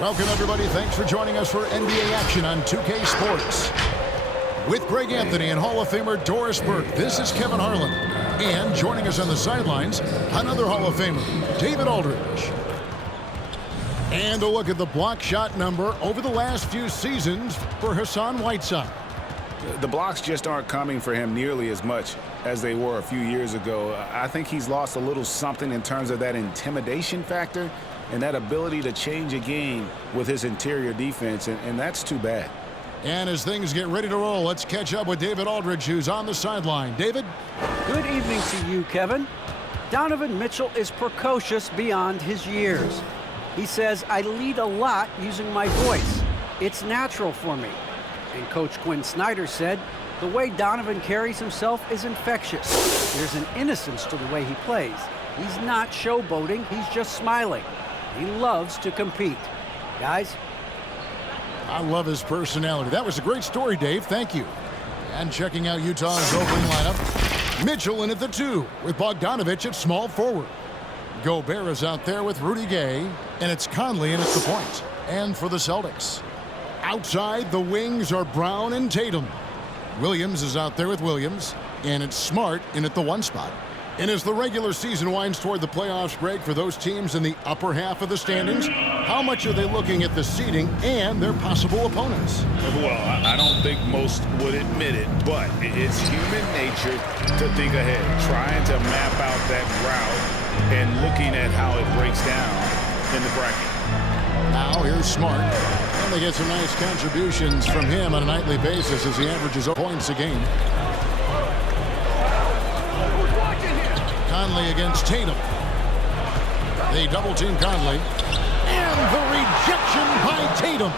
Welcome, everybody. Thanks for joining us for NBA action on 2K Sports. With Greg Anthony and Hall of Famer Doris Burke, this is Kevin Harlan. And joining us on the sidelines, another Hall of Famer, David Aldridge. And a look at the block shot number over the last few seasons for Hassan Whiteside. The blocks just aren't coming for him nearly as much as they were a few years ago. I think he's lost a little something in terms of that intimidation factor and that ability to change a game with his interior defense, and that's too bad. And as things get ready to roll, let's catch up with David Aldridge, who's on the sideline. David? Good evening to you, Kevin. Donovan Mitchell is precocious beyond his years. He says, I lead a lot using my voice. It's natural for me. And Coach Quinn Snyder said, the way Donovan carries himself is infectious. There's an innocence to the way he plays. He's not showboating, he's just smiling. He loves to compete. Guys? I love his personality. That was a great story, Dave. Thank you. And checking out Utah's opening lineup, Mitchell in at the 2 with Bogdanovich at small forward. Gobert is out there with Rudy Gay, and it's Conley in at the point. And for the Celtics, outside the wings are Brown and Tatum. Williams is out there with Williams, and it's Smart in at the 1 spot. And as the regular season winds toward the playoffs, Greg, for those teams in the upper half of the standings, how much are they looking at the seeding and their possible opponents? Well, I don't think most would admit it, but it's human nature to think ahead, trying to map out that route and looking at how it breaks down in the bracket. Now here's Smart. And they get some nice contributions from him on a nightly basis as he averages points a game. Conley against Tatum. They double-team Conley. And the rejection by Tatum.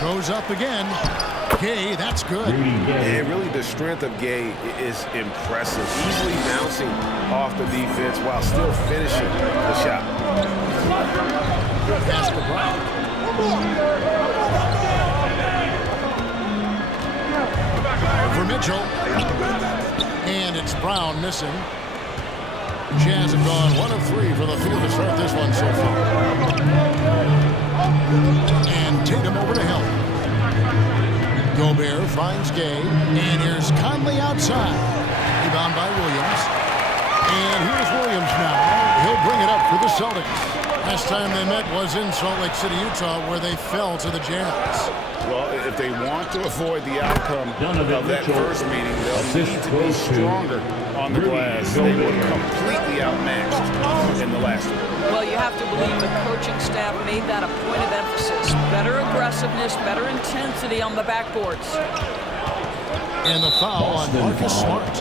Goes up again. Gay, that's good. Yeah, really the strength of Gay is impressive. Easily bouncing off the defense while still finishing the shot. Pass to Brown. For Mitchell. And it's Brown missing. Jazz have gone 1 of 3 for the field to start this one so far. And Tatum over to help. Gobert finds Gay. And here's Conley outside. Rebound by Williams. And here's Williams now. He'll bring it up for the Celtics. Last time they met was in Salt Lake City, Utah, where they fell to the Jazz. Well, if they want to avoid the outcome of that first meeting, they'll need to be stronger on the glass. They were completely outmatched in the last one. Well, you have to believe the coaching staff made that a point of emphasis. Better aggressiveness, better intensity on the backboards. And the foul on Marcus Smart.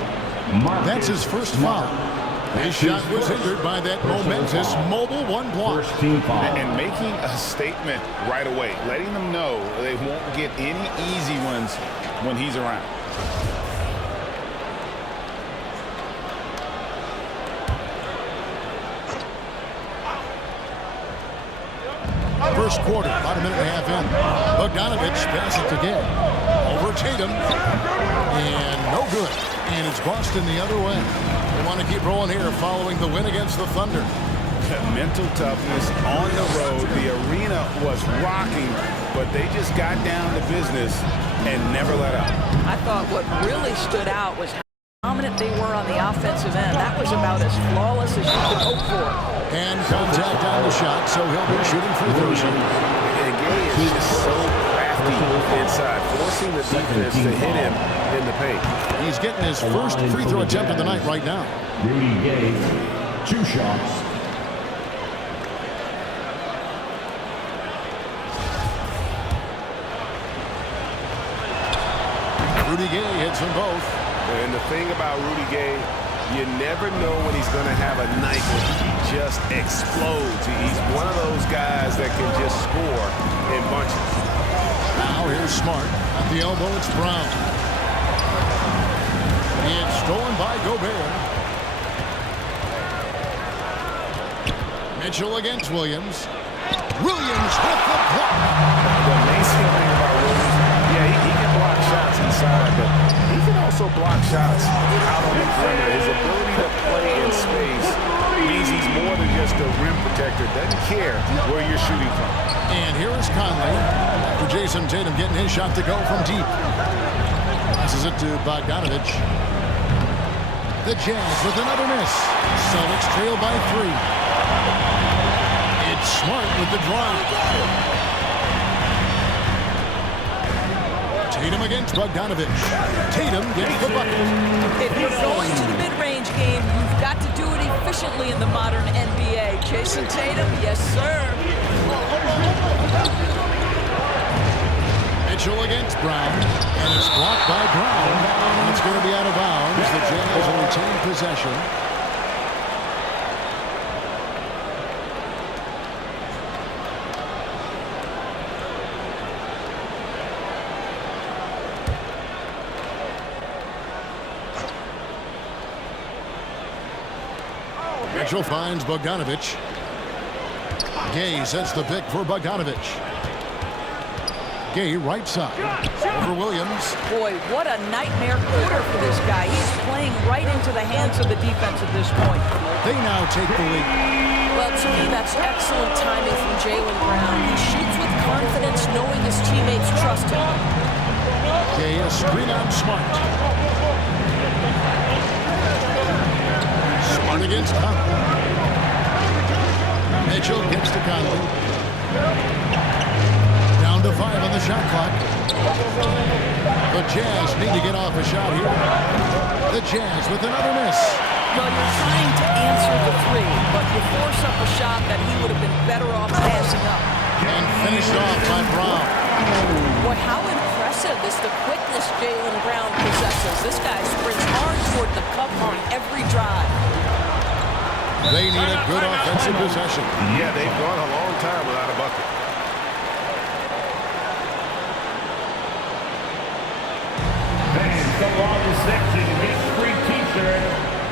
That's his first foul. His shot was hindered by that momentous mobile 1 block. And making a statement right away, letting them know they won't get any easy ones when he's around. First quarter, about a minute and a half in. Bogdanovich passes it to Gay. Over Tatum. And no good. And it's Boston the other way. They want to keep rolling here following the win against the Thunder. Mental toughness on the road. The arena was rocking, but they just got down to business and never let up. I thought what really stood out was how dominant they were on the offensive end. That was about as flawless as you could hope for. And contact on the shot, so he'll be shooting free throws. And Gay is just so crafty inside, forcing the defense to hit him in the paint. He's getting his first free throw attempt of the night right now. Rudy Gay, 2 shots. Rudy Gay hits them both. And the thing about Rudy Gay, you never know when he's going to have a night when he just explodes. He's one of those guys that can just score in bunches. Now here's Smart. At the elbow, it's Brown. It's stolen by Gobert. Mitchell against Williams. Williams with the block. The amazing thing about Williams, yeah, he can block shots inside, but he can also block shots out on the perimeter. His ability to play in space means he's more than just because the rim protector doesn't care where you're shooting from. And here is Conley. For Jason Tatum getting his shot to go from deep. Passes it to Bogdanovich. The Jazz with another miss. Celtics trail by 3. It's Smart with the drive. Tatum against Bogdanovich. Tatum gets the bucket. If you're going to the mid-range game, you've got to do it efficiently in the modern NBA. Jason Tatum, yes, sir. Mitchell against Brown, and it's blocked by Brown. And it's going to be out of bounds. The Jazz will retain possession. Mitchell finds Bogdanovich. Gay sets the pick for Bogdanovich. Gay right side. Over Williams. Boy, what a nightmare quarter for this guy. He's playing right into the hands of the defense at this point. They now take the lead. Well, to me, that's excellent timing from Jaylen Brown. He shoots with confidence, knowing his teammates trust him. Gay a screen on Smart. Smart against Conley. Mitchell gets to Conley. Down to 5 on the shot clock. The Jazz need to get off a shot here. The Jazz with another miss. Well, you're trying to answer the 3, but you force up a shot that he would have been better off passing up. And finished off by Brown. Boy, how impressive is the quickness Jaylen Brown possesses. This guy sprints hard toward the cup on every drive. They need a good offensive possession. Yeah, they've gone a long time without a bucket. Fans, the longest section gets free t-shirt.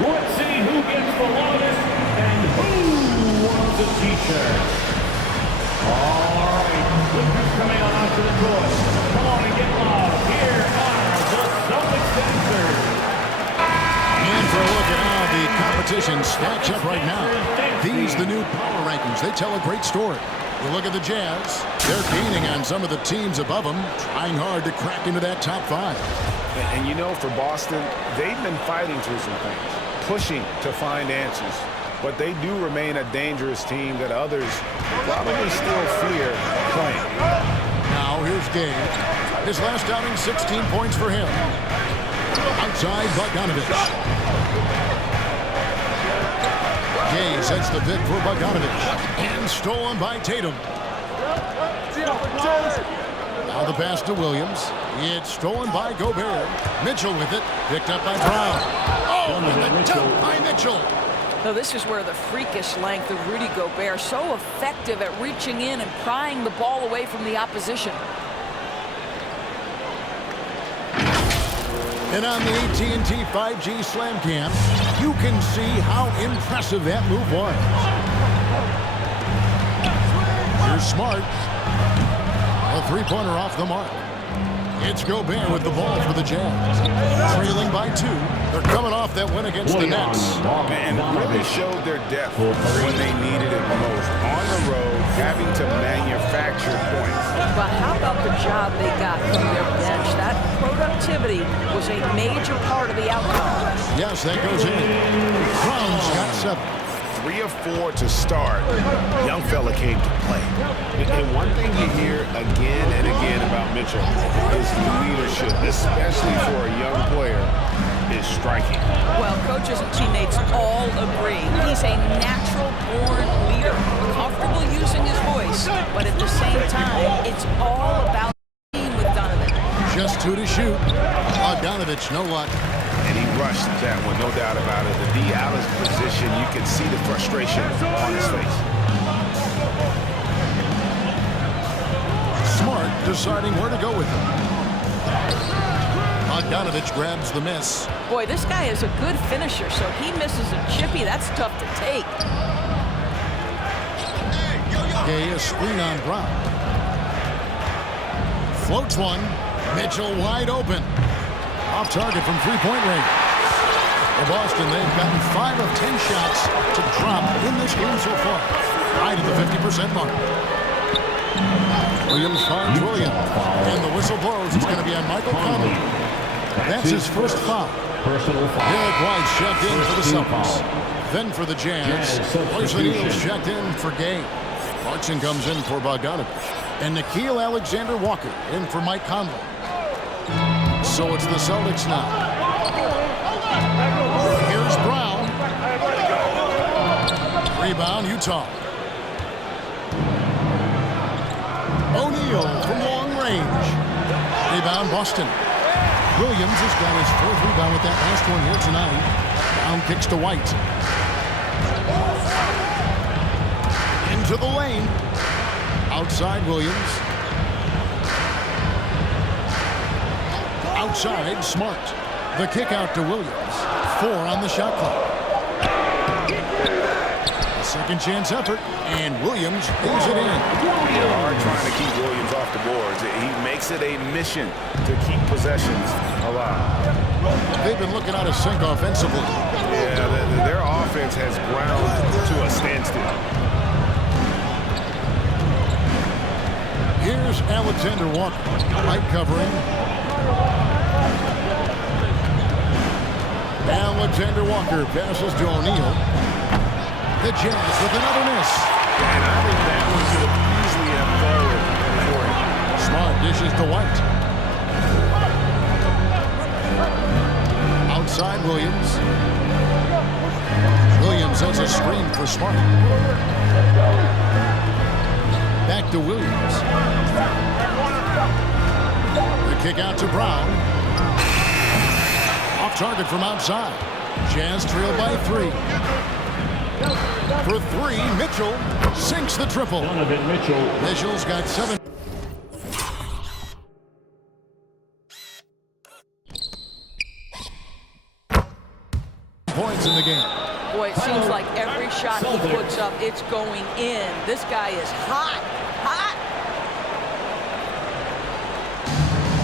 Let's see who gets the longest and who wants a t-shirt. All right, look who's coming on to the court. Come on and get loud. Here are the Celtics dancers. And for a look at how the competition stacks up right now. These the new power rankings. They tell a great story. We look at the Jazz. They're gaining on some of the teams above them, trying hard to crack into that top 5. And you know, for Boston, they've been fighting through some things, pushing to find answers. But they do remain a dangerous team that others probably still fear playing. Now here's Gay. His last outing, 16 points for him. Outside Bogdanovich. Gay sets the pick for Bogdanovich. And stolen by Tatum. Now the pass to Williams. It's stolen by Gobert. Mitchell with it. Picked up by Brown. Oh, and the dunk by Mitchell. So this is where the freakish length of Rudy Gobert, so effective at reaching in and prying the ball away from the opposition. And on the AT&T 5G Slam Cam, you can see how impressive that move was. Here's Smart. A three-pointer off the mark. It's Gobert with the ball for the Jazz. Trailing by 2. They're coming off that win against the Nets. And really showed their depth when they needed it most. On the road, having to manufacture points. But how about the job they got from their bench? That productivity was a major part of the outcome. Yes, that goes in. Brown's got 7. 3 of 4 to start. Young fella came to play. And one thing you hear again and again about Mitchell is leadership, especially for a young player, is striking. Well, coaches and teammates all agree. He's a natural-born leader, comfortable using his voice, but at the same time, it's all about being with Donovan. Just 2 to shoot. Bogdanovich, no luck. And he rushed that one, no doubt about it. The D out of position, you can see the frustration on his face. Smart deciding where to go with it. Bogdanovich grabs the miss. Boy, this guy is a good finisher, so he misses a chippy. That's tough to take. Gay a screen on Brown. Floats one. Mitchell wide open. Off target from three-point range. For Boston, they've gotten 5 of 10 shots to drop in this this game so far. Right at the 50% mark. Williams finds Williams. And the whistle blows. It's going to be on Michael Conley. That's his first foul. Personal foul. Derek White checked in for the Celtics. Then for the Jazz, Royce O'Neal's checked in for Gay. Clarkson comes in for Bogdanovich. And Nickeil Alexander-Walker in for Mike Conley. So it's the Celtics now. Here's Brown. Rebound, Utah. O'Neal from long range. Rebound, Boston. Williams has got his fourth rebound with that last one here tonight. Brown kicks to White. Into the lane. Outside Williams. Outside Smart. The kick out to Williams. 4 on the shot clock. A second chance effort, and Williams leaves it in. They're hard trying to keep Williams off the boards. He makes it a mission to keep possessions alive. They've been looking out of sync offensively. Yeah, their offense has ground to a standstill. Here's Alexander Walker. Light covering. Alexander Walker passes to O'Neal. The Jazz with another miss. And I think that one could have easily have fallen for him. Smart dishes to White. Outside Williams. Williams has a screen for Smart. Back to Williams. The kick out to Brown. Off target from outside. Jazz trail by 3. For 3, Mitchell sinks the triple. Donovan Mitchell. Mitchell's got 7. Points in the game. Boy, it seems like every shot he puts up, it's going in. This guy is hot, hot.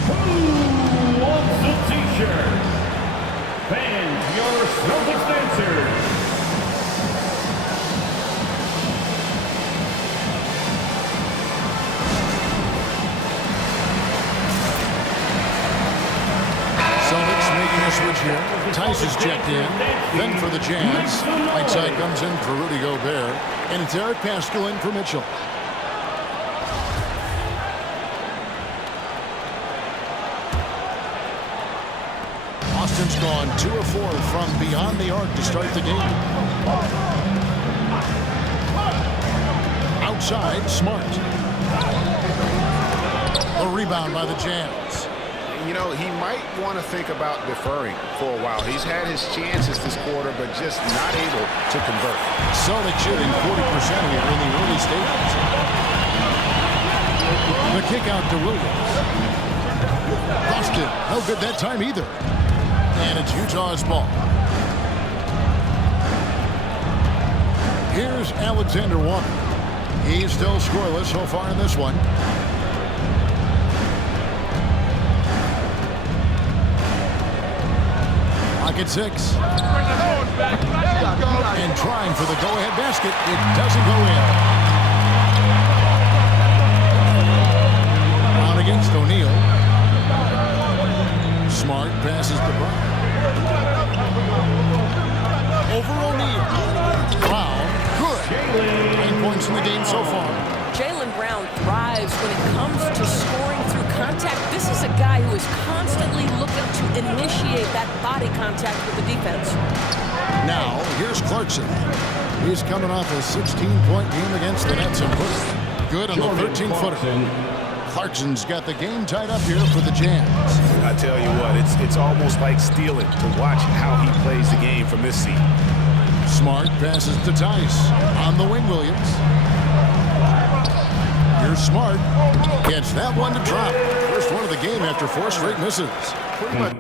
Who wants a t-shirt? Fans, your Celtics dancers. Celtics making a switch here. Tice is checked in. Then for the Jazz. Whiteside comes in for Rudy Gobert. And it's Eric Paschal in for Mitchell. Austin's gone 2 of 4 from beyond the arc to start the game. Outside, Smart. A rebound by the Jazz. You know, he might want to think about deferring for a while. He's had his chances this quarter, but just not able to convert. Celtics shooting 40% here in the early stages. The kick out to Williams. Boston, no good that time either. And it's Utah's ball. Here's Alexander Walker. He's still scoreless so far in this one. At 6. And trying for the go-ahead basket. It doesn't go in. Brown against O'Neal. Smart passes to Brown. Over O'Neal. Brown, good. 9 points in the game so far. Jaylen Brown thrives when it comes to scoring through contact. This is a guy who is constantly looking to initiate that body contact with the defense. Now, here's Clarkson. He's coming off a 16-point game against the Nets and put it good on the 13-footer. Clarkson's got the game tied up here for the Jazz. I tell you what, it's almost like stealing to watch how he plays the game from this seat. Smart passes to Tice. On the wing, Williams. Here's Smart. Gets that one to drop. First one of the game after 4 straight misses. Pretty much.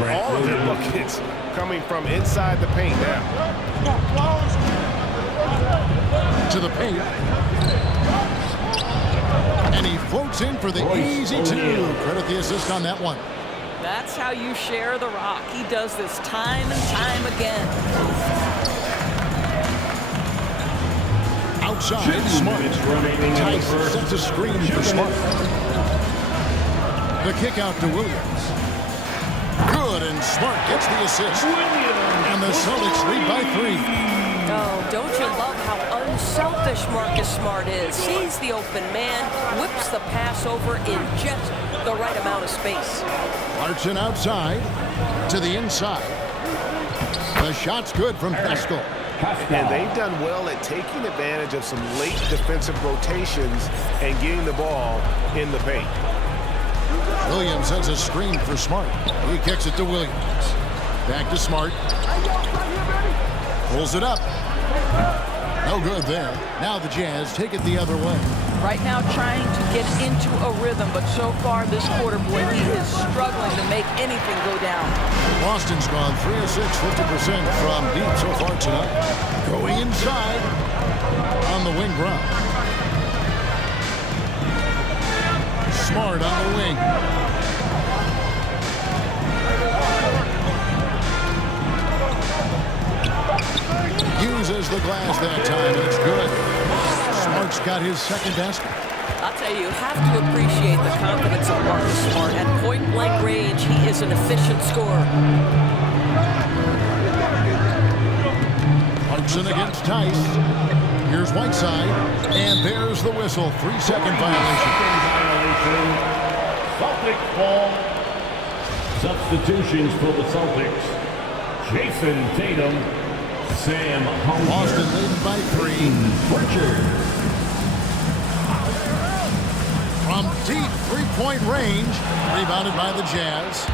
All of their buckets coming from inside the paint now. To the paint. And he floats in for the easy two. Credit the assist on that one. That's how you share the rock. He does this time and time again. Outside, Smart. Tice sets a screen for Smart. The kick out to Williams. Good, and Smart gets the assist. And the Celtics lead by 3. Oh, don't you love how unselfish Marcus Smart is? Sees the open man, whips the pass over in just the right amount of space. Clarkson outside to the inside. The shot's good from Pascal. And they've done well at taking advantage of some late defensive rotations and getting the ball in the paint. Williams sets a screen for Smart. He kicks it to Williams. Back to Smart. Pulls it up. No good there. Now the Jazz take it the other way. Right now trying to get into a rhythm, but so far this quarter, boy, he is struggling to make anything go down. Boston's gone 3 of 6, 50% from deep so far tonight. Going inside on the wing run. Smart on the wing. Uses the glass that time, and it's good. Smart's got his second basket. I'll tell you, you have to appreciate the confidence of Marcus Smart. At point-blank range, he is an efficient scorer. Clarkson against Tice. Here's Whiteside, and there's the whistle. 3-second violation. Celtics ball. Substitutions for the Celtics. Jason Tatum, Sam Hunger. Boston leading by 3. Pritchard. From deep three-point range, rebounded by the Jazz.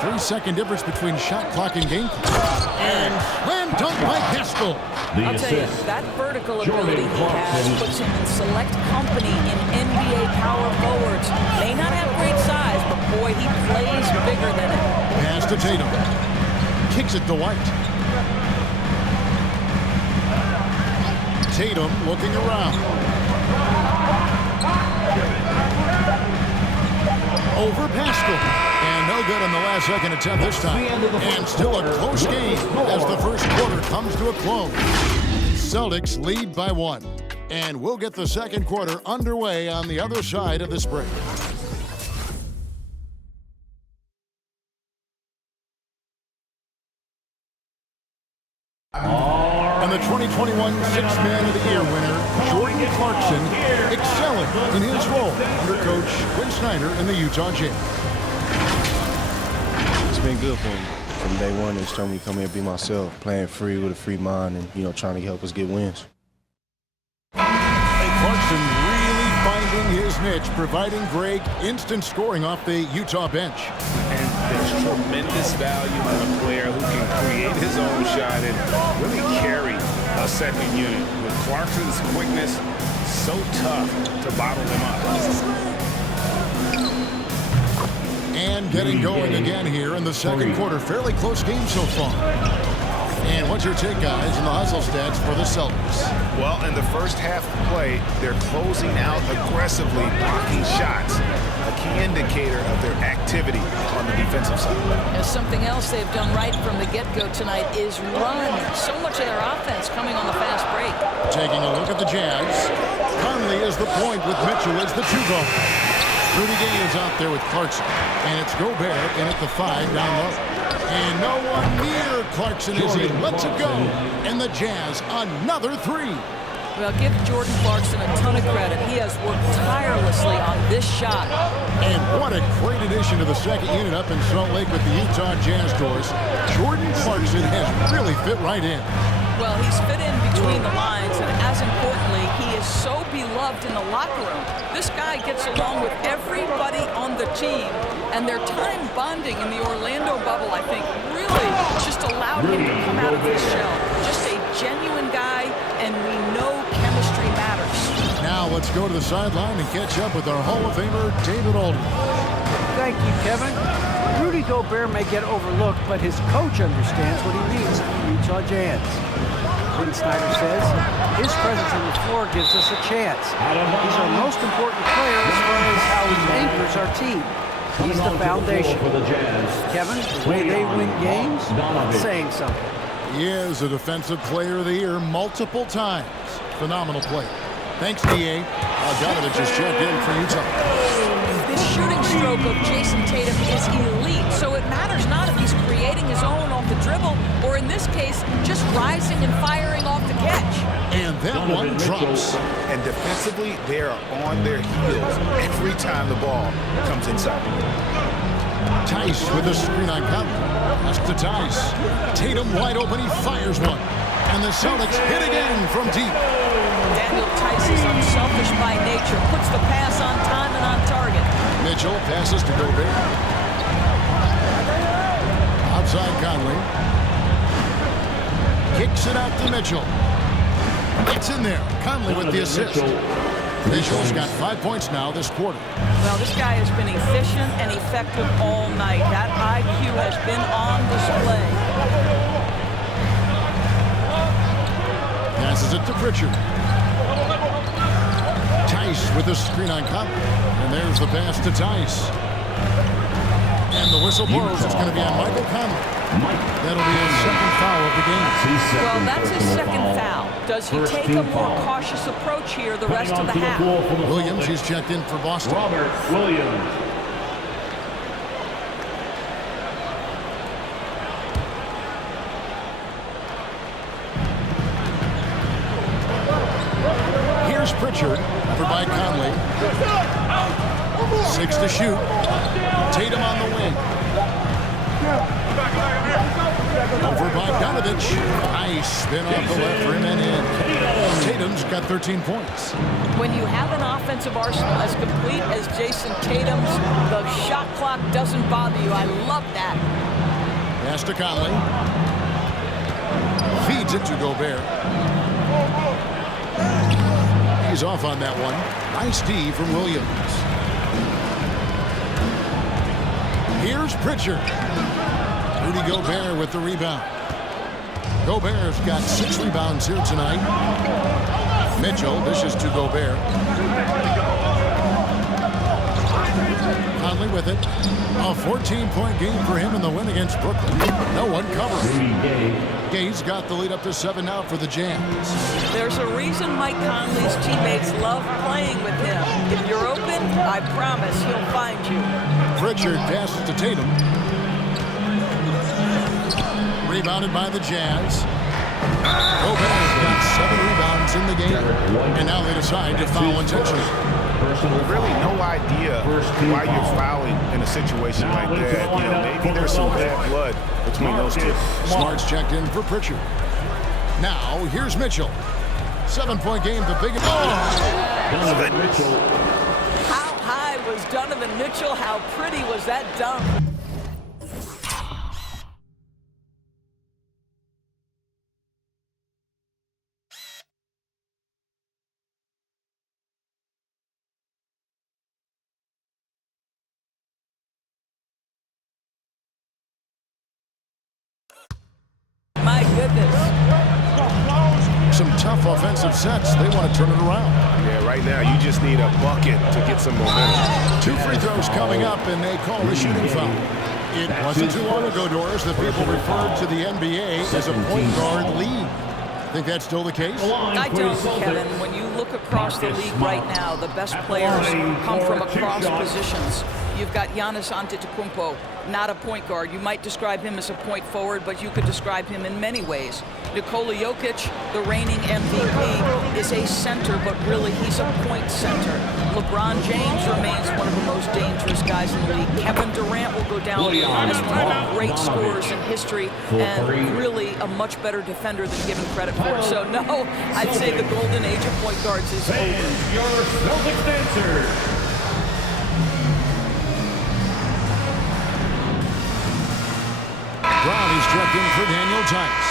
3-second difference between shot clock and game clock. And slam dunk by Pascal. I'll tell you, that vertical ability he has puts him in select company in NBA power forwards. May not have great size, but boy, he plays bigger than it. Pass to Tatum. Kicks it to White. Tatum looking around. Over Pascal. And no good on the last second attempt this time. And still a close game as the first quarter comes to a close. Celtics lead by 1. And we'll get the second quarter underway on the other side of this break. And the 2021 Sixth Man of the Year winner, Jordan Clarkson, excelling in his role under Coach Quinn Snyder in the Utah Jazz. It's been good for me. From day one, they told me to come here and be myself, playing free with a free mind and, trying to help us get wins. And Clarkson really finding his niche, providing Greg instant scoring off the Utah bench. And there's tremendous value in a player who can create his own shot and really carry a second unit. With Clarkson's quickness, so tough to bottle him up. And getting going again here in the second quarter. Fairly close game so far. And what's your take, guys, in the hustle stats for the Celtics? Well, in the first half of play, they're closing out aggressively, blocking shots, a key indicator of their activity on the defensive side. And something else they've done right from the get-go tonight is run. So much of their offense coming on the fast break. Taking a look at the Jazz. Conley is the point with Mitchell as the 2-guard. Rudy Gay is out there with Clarkson. And it's Gobert in at the 5 down low. And no one near Clarkson as he lets it go. And the Jazz, another 3. Well, give Jordan Clarkson a ton of credit. He has worked tirelessly on this shot. And what a great addition to the second unit up in Salt Lake with the Utah Jazz doors. Jordan Clarkson has really fit right in. Well, he's fit in between the lines, and as importantly, he is so beloved in the locker room. This guy gets along with everybody on the team, and their time bonding in the Orlando bubble, I think, really just allowed him to come out of his shell. Just a genuine guy, and we know chemistry matters. Now let's go to the sideline and catch up with our Hall of Famer, David Aldridge. Thank Thank you, Kevin. Rudy Gobert may get overlooked, but his coach understands what he means to the Utah Jazz. Quinn Snyder says his presence on the floor gives us a chance. He's our most important player as far as how he anchors our team. He's the foundation. Kevin, the way they win games, saying something. He is a Defensive Player of the Year multiple times. Phenomenal player. Thanks, D.A. Bogdanovich is checked in for Utah. The shooting stroke of Jason Tatum is elite, so it matters not if he's creating his own off the dribble, or in this case, just rising and firing off the catch. And that one drops. And defensively, they are on their heels every time the ball comes inside. Tice with the screen on Conley. That's to Tice. Tatum wide open, he fires one. And the Celtics hit again from deep. Daniel Tice is unselfish by nature, puts the pass on time and on target. Mitchell passes to Gobert. Outside Conley. Kicks it out to Mitchell. It's in there. Conley with the assist. Mitchell's got 5 points now this quarter. Well, this guy has been efficient and effective all night. That IQ has been on display. Passes it to Pritchard. Tice with the screen on Conley. And there's the pass to Tice. And the whistle blows. It's going to be on Michael Conley. That'll be his second foul of the game. Well, that's his second foul. Does he take a more cautious approach here the rest of the half? Williams, he's checked in for Boston. Robert Williams. Here's Pritchard, covered by Conley. 6 to shoot. Tatum on the wing. Over Bogdanovich. Nice spin off the left rim and in. Tatum's got 13 points. When you have an offensive arsenal as complete as Jason Tatum's, the shot clock doesn't bother you. I love that. Pass to Conley. Feeds it to Gobert. He's off on that one. Nice D from Williams. Here's Pritchard. Rudy Gobert with the rebound. Gobert's got 6 rebounds here tonight. Mitchell dishes to Gobert. Conley with it. A 14-point game for him in the win against Brooklyn. No one covers. Gay's got the lead up to 7 now for the Jazz. There's a reason Mike Conley's teammates love playing with him. If you're open, I promise he'll find you. Pritchard passes to Tatum. Rebounded by the Jazz. Gobert's got 7 rebounds in the game. And now they decide to foul intentionally. Really no idea why you're fouling in a situation like that. You know, maybe there's some bad blood between those two. Smart's checked in for Pritchard. Now, here's Mitchell. 7-point game, the biggest. Donovan Mitchell. How high was Donovan Mitchell? How pretty was that dunk? My goodness. Some tough offensive sets. They want to turn it around. Yeah, right now you just need a bucket to get some momentum. 2 free throws coming up, and they call a shooting foul. It wasn't too long ago, Doris, that people referred to the NBA as a point guard league. Think that's still the case? I don't, Kevin. When you look across the league right now, the best players come from across positions. You've got Giannis Antetokounmpo, not a point guard. You might describe him as a point forward, but you could describe him in many ways. Nikola Jokic, the reigning MVP, is a center, but really he's a point center. LeBron James remains one of the most dangerous guys in the league. Kevin Durant will go down as one of the great scorers in history and really a much better defender than given credit for. So no, I'd say the golden age of point guards is over. Your Celtics answer. Brown is checked in for Daniel Tice.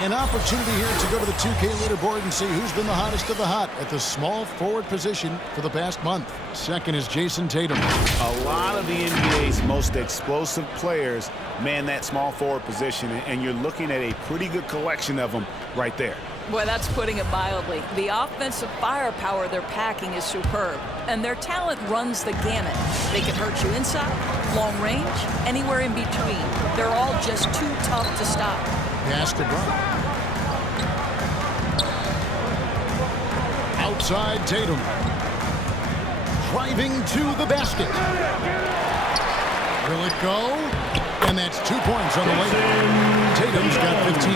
An opportunity here to go to the 2K leaderboard and see who's been the hottest of the hot at the small forward position for the past month. Second is Jason Tatum. A lot of the NBA's most explosive players man that small forward position, and you're looking at a pretty good collection of them right there. Boy, that's putting it mildly. The offensive firepower they're packing is superb, and their talent runs the gamut. They can hurt you inside, long range, anywhere in between. They're all just too tough to stop. Pass to Brown. Outside Tatum. Driving to the basket. Will it go? And that's 2 points on the way. Tatum's got 15.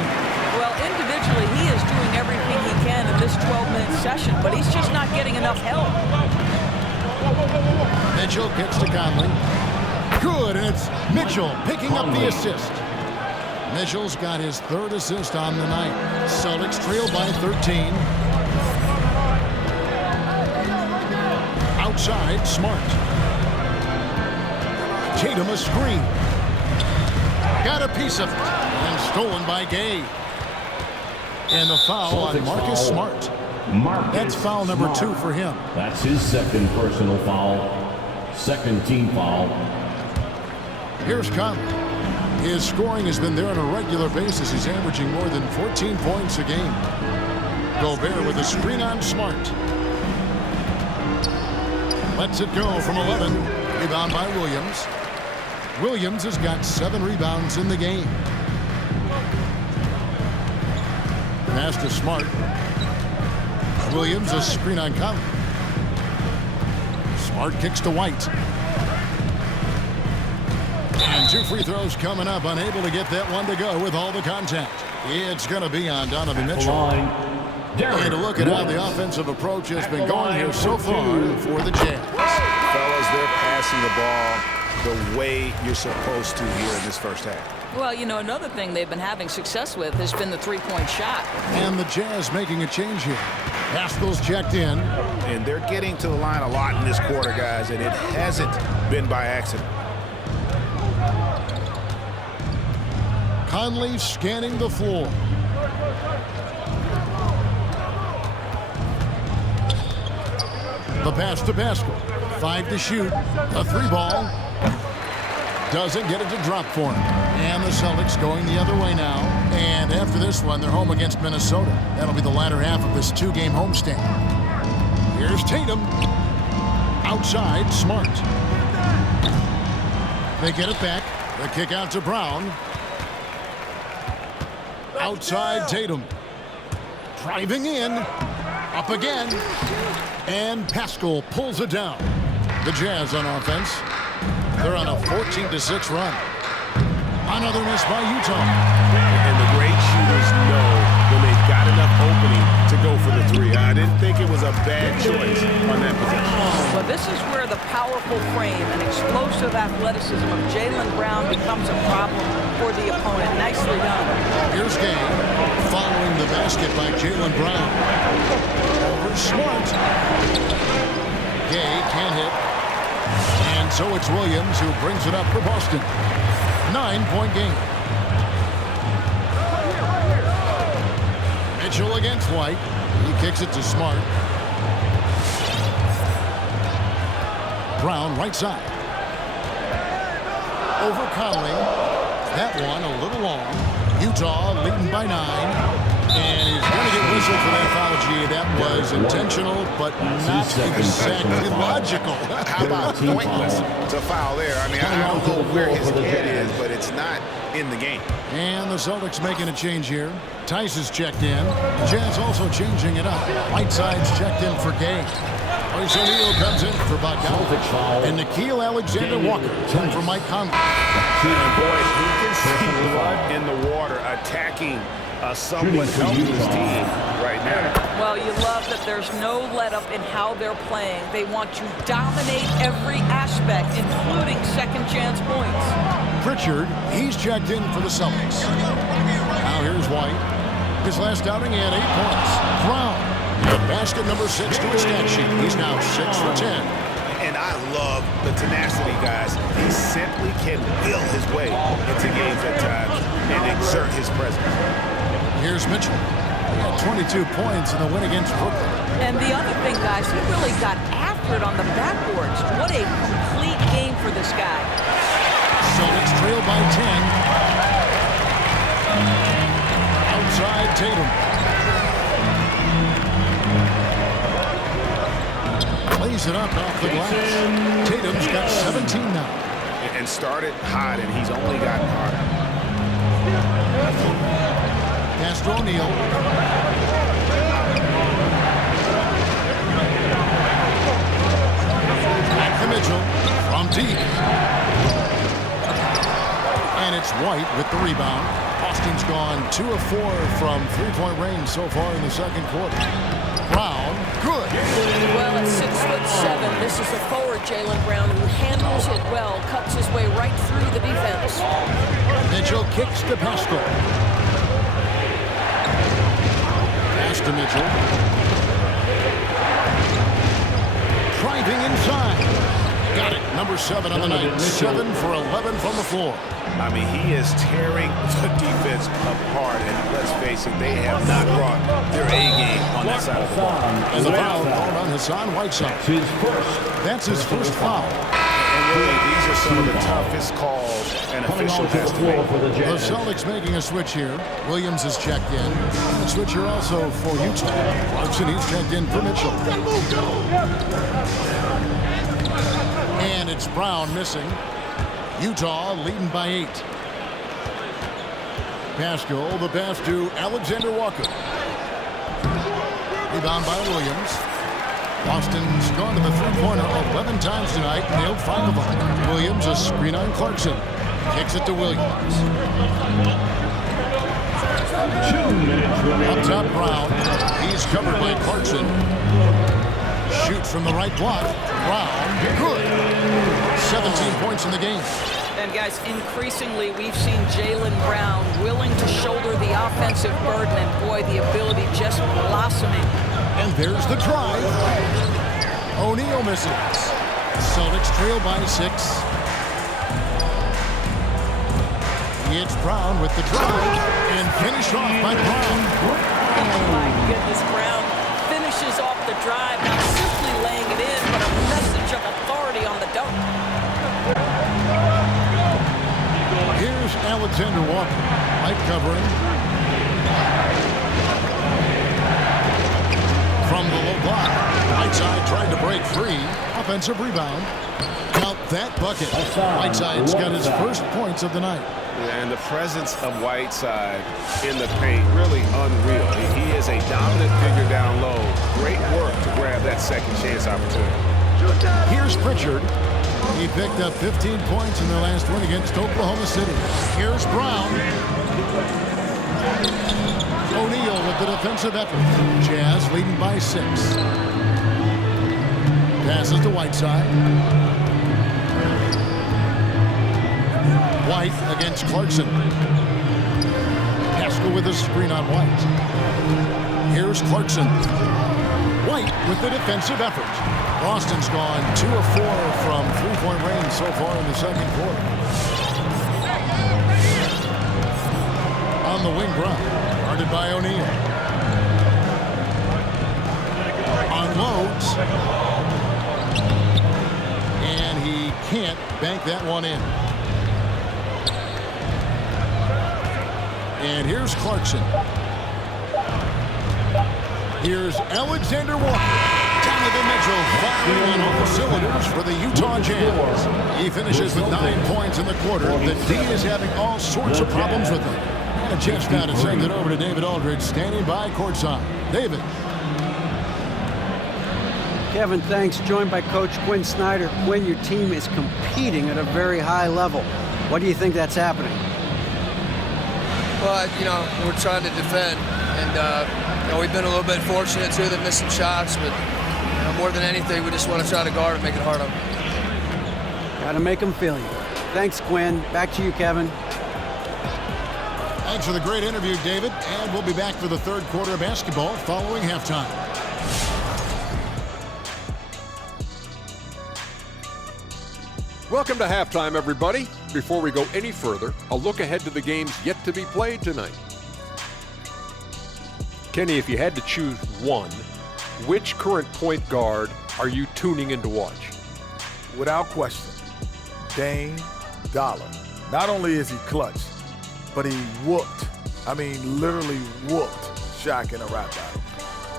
Well, individually, he is doing everything he can in this 12-minute session, but he's just not getting enough help. Mitchell kicks to Conley. Good, and it's Mitchell picking up the assist. Mitchell's got his third assist on the night. Celtics trail by 13. Outside, Smart. Tatum a screen. Got a piece of it. And stolen by Gay. And the foul on Marcus Smart. That's foul number 2 for him. That's his second personal foul. Second team foul. Here's Conley. His scoring has been there on a regular basis. He's averaging more than 14 points a game. Gobert with a screen on Smart. Lets it go from 11. Rebound by Williams. Williams has got 7 rebounds in the game. Pass to Smart. Williams a screen on Conley. Smart kicks to White. And 2 free throws coming up. Unable to get that one to go with all the contact. It's going to be on Donovan Mitchell. And to look at how the offensive approach has been going here so far for the Jazz. Fellas, they're passing the ball the way you're supposed to here in this first half. Well, you know, another thing they've been having success with has been the three-point shot. And the Jazz making a change here. Pascal's checked in. And they're getting to the line a lot in this quarter, guys, and it hasn't been by accident. Conley scanning the floor. The pass to Pascal. 5 to shoot. A 3 ball. Doesn't get it to drop for him. And the Celtics going the other way now. And after this one, they're home against Minnesota. That'll be the latter half of this 2-game homestand. Here's Tatum. Outside, Smart. They get it back. The kick out to Brown. Outside Tatum. Driving in. Up again. And Pascal pulls it down. The Jazz on offense. They're on a 14-6 run. Another miss by Utah. And the great shooters know when they've got enough opening to go for the 3. I didn't think it was a bad choice on that possession. Well, this is where the powerful frame and explosive athleticism of Jaylen Brown becomes a problem for the opponent. Nicely done. Here's Gay following the basket by Jaylen Brown. Over Smart. Gay can't hit. And so it's Williams who brings it up for Boston. 9-point game. Mitchell against White. He kicks it to Smart. Brown right side. Over Conley. That one a little long. Utah leading by 9. And he's going to get whistled for that foul, G. That was intentional, but not exactly logical. How about pointless to foul there? I mean, I don't know where his head is, but it's not in the game. And the Celtics making a change here. Tice is checked in. The Jazz also changing it up. Whiteside's checked in for Gay. Royce O'Neal comes in for Bogdan. And Nickeil Alexander-Walker in for Mike Conley. And boy, he can see blood in the water attacking a somewhat helpless team right now. Well, you love that there's no let-up in how they're playing. They want to dominate every aspect, including second-chance points. Pritchard, he's checked in for the Celtics. Now here's White. His last outing, he had 8 points. Brown, the basket number 6 to his stat sheet. He's now 6 for 10. And I love the tenacity, guys. He simply can will his way into games at times and exert his presence. Here's Mitchell. He had 22 points in the win against Brooklyn. And the other thing, guys, he really got after it on the backboards. What a complete game for this guy. Celtics trail by 10. Outside Tatum. Lays it up off the glass. Tatum's got 17 now. And started hot, and he's only gotten harder. Pass to O'Neal. Back to Mitchell from deep. And it's White with the rebound. Austin's gone 2 of 4 from three-point range so far in the second quarter. Brown, good. Well, at 6'7", this is a forward, Jaylen Brown, who handles it well, cuts his way right through the defense. Mitchell kicks to Pascal. Pass to Mitchell. Driving inside. Got it. Number 7 on the night. 7 for 11 from the floor. I mean, he is tearing the defense apart, and let's face it, they have not brought their A game on that side of the ball. And the foul called on Hassan Whiteside. That's his first foul. And really, these are some of the toughest calls an official has to make. The Celtics making a switch here. Williams has checked in. A switch here also for Utah. Clarkson, he's checked in for Mitchell. And it's Brown missing. Utah leading by 8. Pascal, the pass to Alexander Walker. Rebound by Williams. Austin's gone to the three-pointer 11 times tonight, nailed 5 of them. Williams, a screen on Clarkson. Kicks it to Williams. 2 minutes remaining. Up top, Brown. He's covered by Clarkson. Shoots from the right block. Brown, good. 17 points in the game. And guys, increasingly we've seen Jaylen Brown willing to shoulder the offensive burden, and boy, the ability just blossoming. And there's the drive. O'Neal misses. Celtics trail by 6. It's Brown with the drive and finished off by Brown. Oh my goodness, Brown finishes off the drive, not simply laying it in, but a message of authority on the dunk. Here's Alexander Walker. Light covering. From the low block. Whiteside tried to break free. Offensive rebound. Count that bucket. Whiteside's got his first points of the night. And the presence of Whiteside in the paint, really unreal. He is a dominant figure down low. Great work to grab that second chance opportunity. Here's Pritchard. He picked up 15 points in their last win against Oklahoma City. Here's Brown. O'Neal with the defensive effort. Jazz leading by 6. Passes to Whiteside. White against Clarkson. Pascal with a screen on White. Here's Clarkson. White with the defensive effort. Austin's gone 2 of 4 from three-point range so far in the second quarter. On the wing Brown, guarded by O'Neal. Unloads. And he can't bank that one in. And here's Clarkson. Here's Alexander Walker. Donovan Mitchell firing on all cylinders for the Utah Jazz. He finishes with 9 points in the quarter. The D is having all sorts of problems with him. And just now to send it over to David Aldridge, standing by courtside. David. Kevin, thanks. Joined by Coach Quinn Snyder. Quinn, your team is competing at a very high level. What do you think that's happening? Well, we're trying to defend, and we've been a little bit fortunate too that missed some shots, but more than anything, we just want to try to guard and make it hard on them. Got to make them feel you. Thanks, Quinn. Back to you, Kevin. Thanks for the great interview, David. And we'll be back for the third quarter of basketball following halftime. Welcome to halftime, everybody. Before we go any further, a look ahead to the games yet to be played tonight. Kenny, if you had to choose one, which current point guard are you tuning in to watch? Without question, Dame Dollar. Not only is he clutch, but he whooped, literally whooped Shaq in a rap battle.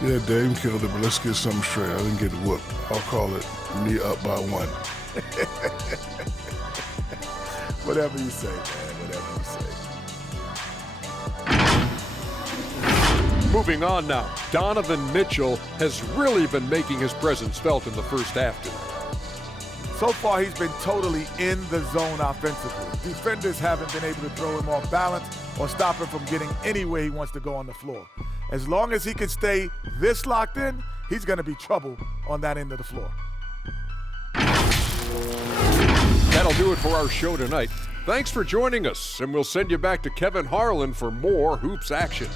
Yeah, Dame killed it, but let's get something straight. I didn't get whooped. I'll call it me up by 1. Whatever you say, man, whatever you say. Moving on now, Donovan Mitchell has really been making his presence felt in the first half tonight. So far, he's been totally in the zone offensively. Defenders haven't been able to throw him off balance or stop him from getting anywhere he wants to go on the floor. As long as he can stay this locked in, he's going to be trouble on that end of the floor. That'll do it for our show tonight. Thanks for joining us, and we'll send you back to Kevin Harlan for more Hoops action.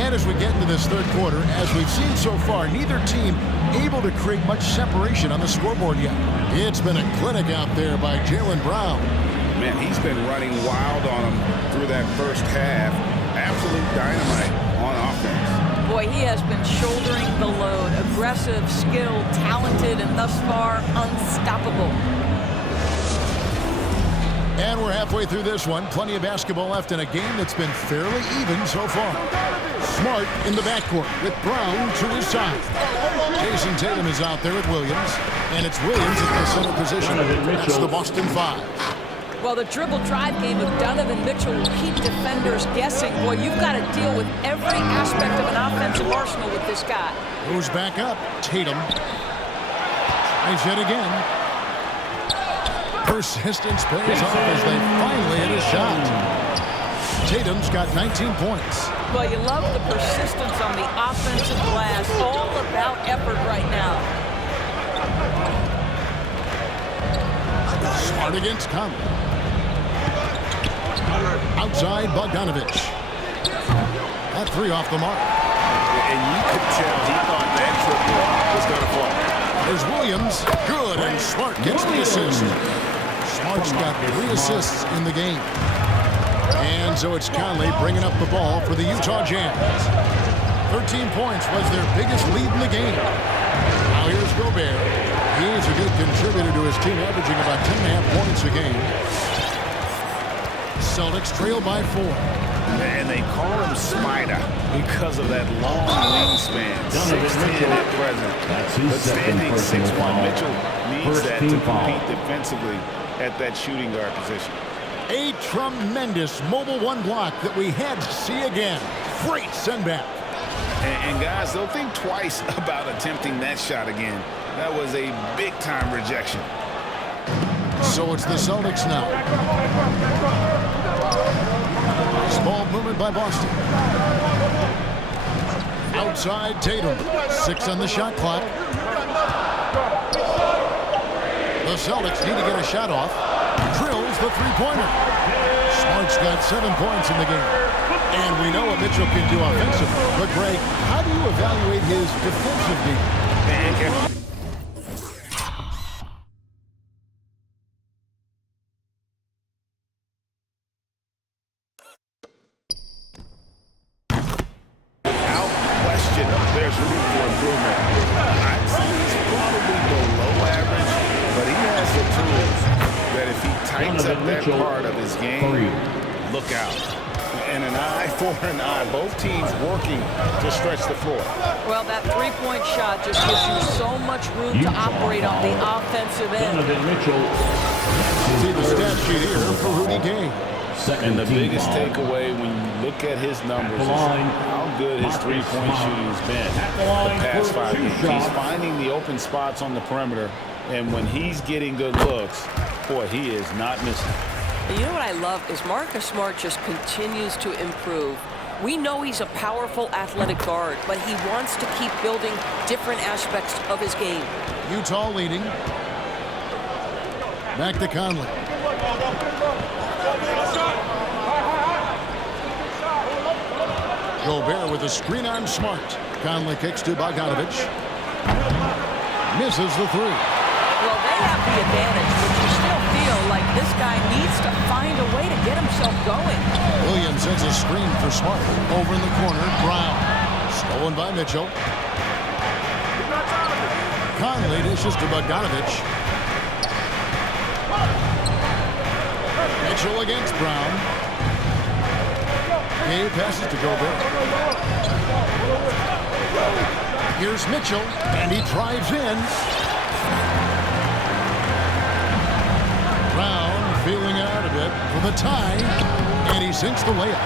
And as we get into this third quarter, as we've seen so far, neither team able to create much separation on the scoreboard yet. It's been a clinic out there by Jaylen Brown. Man, he's been running wild on him through that first half. Absolute dynamite on offense. Boy, he has been shouldering the load. Aggressive, skilled, talented, and thus far unstoppable. And we're halfway through this one. Plenty of basketball left in a game that's been fairly even so far. Smart in the backcourt with Brown to his side. Jason Tatum is out there with Williams. And it's Williams in the center position. That's the Boston 5. Well, the dribble drive game of Donovan Mitchell will keep defenders guessing. Boy, you've got to deal with every aspect of an offensive arsenal with this guy. Goes back up. Tatum. Tries yet again. Persistence pays off as they finally hit a shot. Tatum's got 19 points. Well, you love the persistence on the offensive glass. All about effort right now. Smart against Conley. Outside Bogdanovich. That 3 off the mark. And you could tell he thought that triple was going to fall. There's Williams. Good, and Smart gets the assist. Smart's got 3 assists in the game. And so it's Conley bringing up the ball for the Utah Jazz. 13 points was their biggest lead in the game. Now here's Gobert. He's a good contributor to his team, averaging about 10.5 points a game. Celtics trail by 4. And they call him Spider because of that long wingspan. 6'10" at present. But standing 6'1", Mitchell needs that to compete defensively at that shooting guard position. A tremendous mobile 1 block that we had to see again. Great send back. And guys, they'll think twice about attempting that shot again. That was a big-time rejection. So it's the Celtics now. Nice ball movement by Boston. Outside Tatum. 6 on the shot clock. The Celtics need to get a shot off. Drills the 3-pointer. Smart's got 7 points in the game. And we know what Mitchell can do offensively. But, Greg, how do you evaluate his defensive game? Without question, there's room for improvement. I'd say he's probably below average, but he has the tools that if he tightens up that part of his game, look out. And an eye for an eye. Both teams working to stretch the floor. Well, that 3-point shot just gives you so much room to operate on the offensive end. See the stat sheet here for Rudy Gay. And the biggest takeaway when you look at his numbers is how good his 3-point shooting has been the past 5 games. He's finding the open spots on the perimeter, and when he's getting good looks, boy, he is not missing. You know what I love is Marcus Smart just continues to improve. We know he's a powerful athletic guard, but he wants to keep building different aspects of his game. Utah leading. Back to Conley. Gobert with a screen on Smart. Conley kicks to Bogdanovich. Misses the three. Well, they have the advantage, but you still feel like this guy needs to find a way to get himself going. Williams sends a screen for Smart. Over in the corner, Brown. Stolen by Mitchell. Conley dishes to Bogdanovich. Mitchell against Brown. Gay passes to Gobert. Here's Mitchell, and he drives in. Brown feeling out a bit for the tie, and he sinks the layup.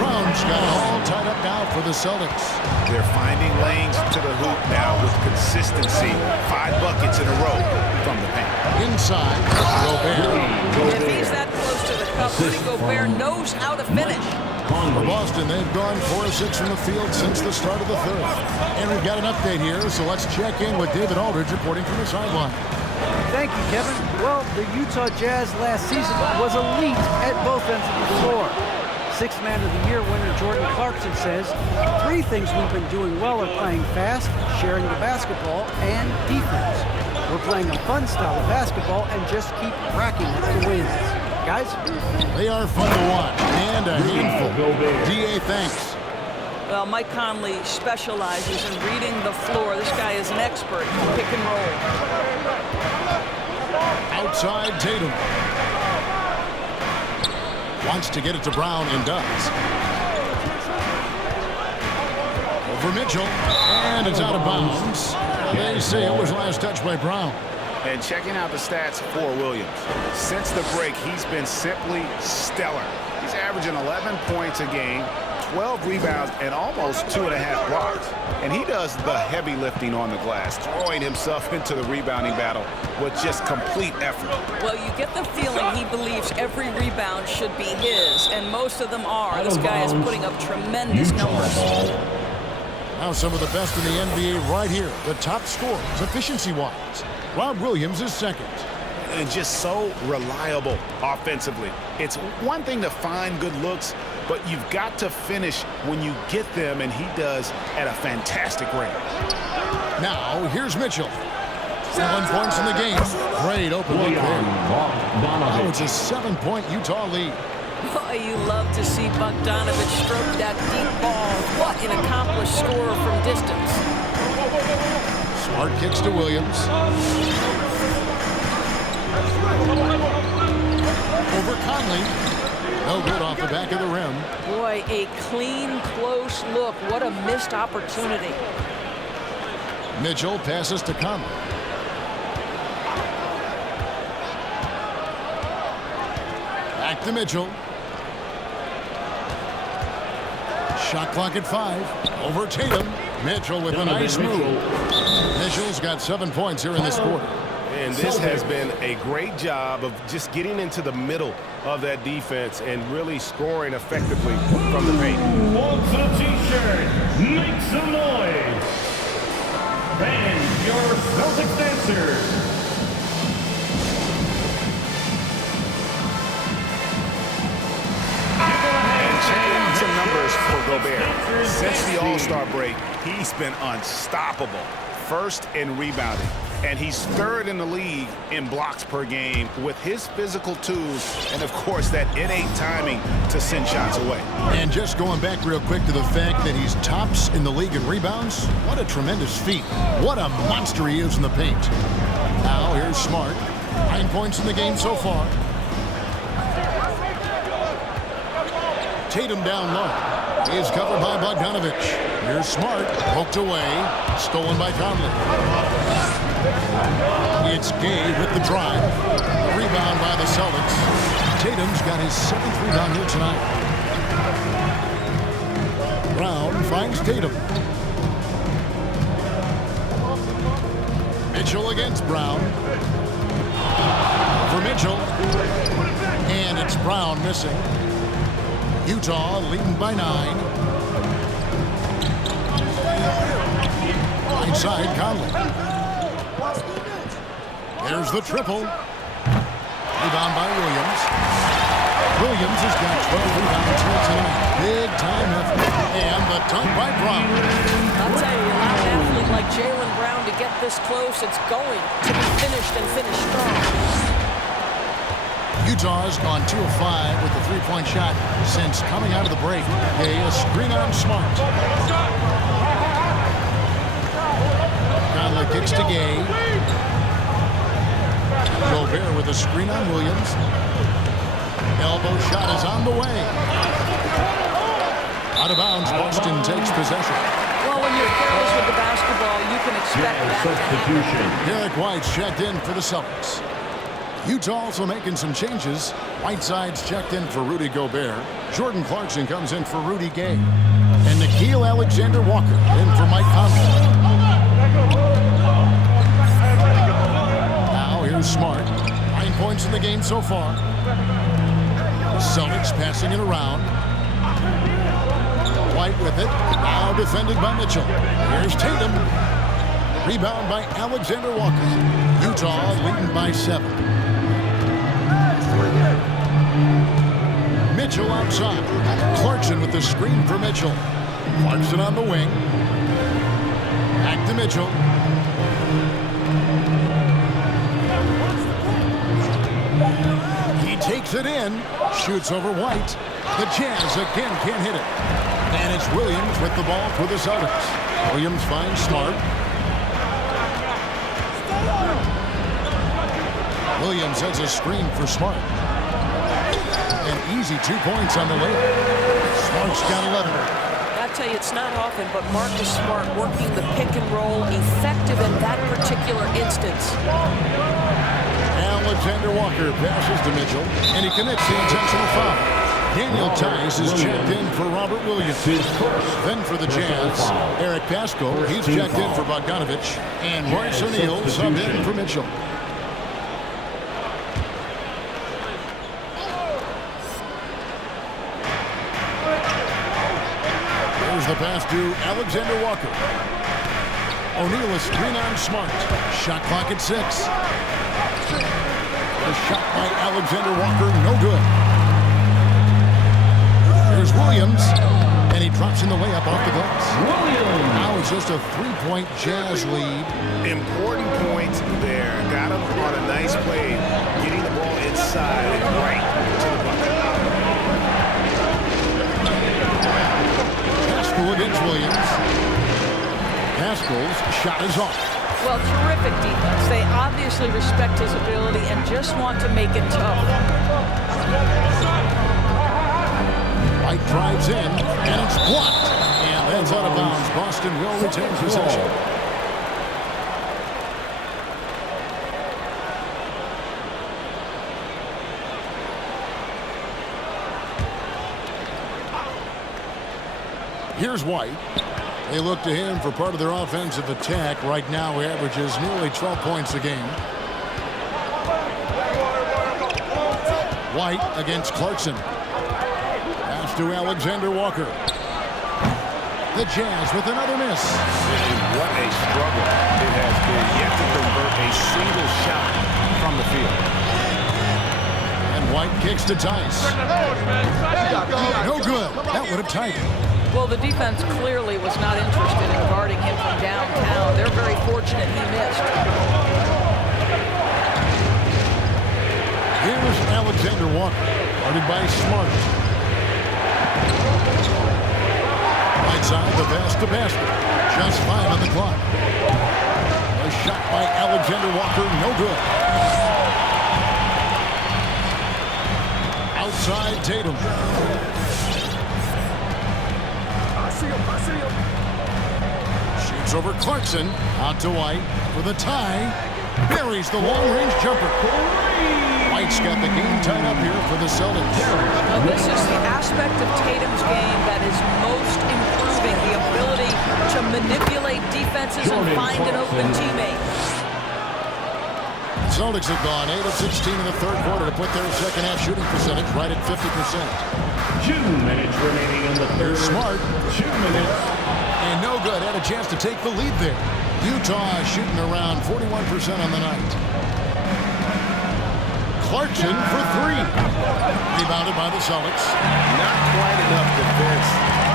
Brown's got it all tied up now for the Celtics. They're finding lanes to the hoop now with consistency. 5 buckets in a row from the paint. Inside, Gobert. If he's that close to the cup, Rudy Gobert knows how to finish. For Boston, they've gone 4 of 6 from the field since the start of the third. And we've got an update here, so let's check in with David Aldridge reporting from the sideline. Thank you, Kevin. Well, the Utah Jazz last season was elite at both ends of the floor. Sixth Man of the Year winner Jordan Clarkson says, 3 things we've been doing well are playing fast, sharing the basketball, and defense. We're playing a fun style of basketball and just keep racking up the wins. Guys? They are fun to watch and a handful. D.A., thanks. Well, Mike Conley specializes in reading the floor. This guy is an expert in pick and roll. Outside Tatum. Wants to get it to Brown and does. Over Mitchell, and it's out of bounds. They say it was last touched by Brown. And checking out the stats for Williams. Since the break, he's been simply stellar. He's averaging 11 points a game, 12 rebounds, and almost 2.5 blocks. And he does the heavy lifting on the glass, throwing himself into the rebounding battle with just complete effort. Well, you get the feeling he believes every rebound should be his, and most of them are. This guy is putting up tremendous numbers. Now some of the best in the NBA right here. The top scorers, efficiency-wise. Rob Williams is second. And just so reliable offensively. It's one thing to find good looks, but you've got to finish when you get them, and he does at a fantastic rate. Now, here's Mitchell. 7 points in the game. Great open look there. Now it's a 7-point Utah lead. Boy, you love to see Bogdanovich stroke that deep ball. What an accomplished scorer from distance. Smart kicks to Williams. Over Conley. No good off the back of the rim. Boy, a clean, close look. What a missed opportunity. Mitchell passes to Conley. Back to Mitchell. Shot clock at 5. Over Tatum. Mitchell with a nice move. Mitchell's got 7 points here in this quarter. And this has been a great job of just getting into the middle of that defense and really scoring effectively from the paint. Who wants a t-shirt? Make some noise. And your Celtics answer. Some numbers for Gobert. Since the All-Star break, he's been unstoppable. First in rebounding, and he's third in the league in blocks per game with his physical tools and, of course, that innate timing to send shots away. And just going back real quick to the fact that he's tops in the league in rebounds, what a tremendous feat. What a monster he is in the paint. Now here's Smart. 9 points in the game so far. Tatum down low. He is covered by Bogdanovich. Here's Smart. Poked away. Stolen by Conley. It's Gay with the drive. The rebound by the Celtics. Tatum's got his 7th rebound here tonight. Brown finds Tatum. Mitchell against Brown. For Mitchell. And it's Brown missing. Utah leading by 9. Right side, Conley. There's the triple. Rebound by Williams. Williams has got 12 rebounds here tonight. Big time effort. And the dunk by Brown. I'll tell you, an athlete like like Jaylen Brown to get this close. It's going to be finished and finished strong. Utah's gone 2 of 5 with the three-point shot since coming out of the break. Gay, a screen on Smart. Conley kicks to Gay. Gobert with a screen on Williams. Elbow shot is on the way. Out of bounds, Boston takes possession. Well, when you're careless with the basketball, you can expect that to happen. Derek White's checked in for the Celtics. Utah also making some changes. Whiteside's checked in for Rudy Gobert. Jordan Clarkson comes in for Rudy Gay. And Nickeil Alexander-Walker in for Mike Conley. Now here's Smart. 9 points in the game so far. Celtics passing it around. White with it. Now defended by Mitchell. Here's Tatum. Rebound by Alexander-Walker. Utah leading by 7. Mitchell outside. Clarkson with the screen for Mitchell. Clarkson on the wing. Back to Mitchell. He takes it in. Shoots over White. The Jazz again can't hit it. And it's Williams with the ball for the Celtics. Williams finds Smart. Williams has a screen for Smart. An easy 2 points on the way. Smart's got 11. I tell you, it's not often, but Marcus Smart working the pick and roll, effective in that particular instance. Alexander-Walker passes to Mitchell, and he commits the intentional foul. Daniel Tice is checked in for Robert Williams. Then for the Jazz, Eric Pascal, he's checked in for Bogdanovich, and Royce O'Neal subbed in for Mitchell. The pass to Alexander-Walker. O'Neal a screen on Smart. Shot clock at 6. A shot by Alexander-Walker, no good. Here's Williams, and he drops in the layup off the glass. Now it's just a 3-point Jazz lead. Important points there. Got him on a nice play, getting the ball inside and right to the bucket. Against Williams. Pascal's shot is off. Well, terrific defense. They obviously respect his ability and just want to make it tough. White drives in, and it's blocked. And that's out of bounds. Boston will retain possession. Here's White. They look to him for part of their offensive attack. Right now, he averages nearly 12 points a game. White against Clarkson. Pass to Alexander-Walker. The Jazz with another miss. What a struggle it has been yet to convert a single shot from the field. And White kicks to Tice. No good. That would have tied it. Well, the defense clearly was not interested in guarding him from downtown. They're very fortunate he missed. Here's Alexander-Walker, guarded by Smart. Right side, the pass to basket. Just 5 on the clock. A shot by Alexander-Walker, no good. Outside Tatum. Shoots over Clarkson. Out to White for the tie. Buries the long-range jumper. White's got the game tied up here for the Celtics. Now, this is the aspect of Tatum's game that is most improving, the ability to manipulate defenses and find an open teammate. Celtics have gone 8 of 16 in the third quarter to put their second half shooting percentage right at 50%. 2 minutes remaining in the third. Smart. 2 minutes. And no good. Had a chance to take the lead there. Utah shooting around 41% on the night. Clarkson for 3. Rebounded by the Celtics. Not quite enough defense.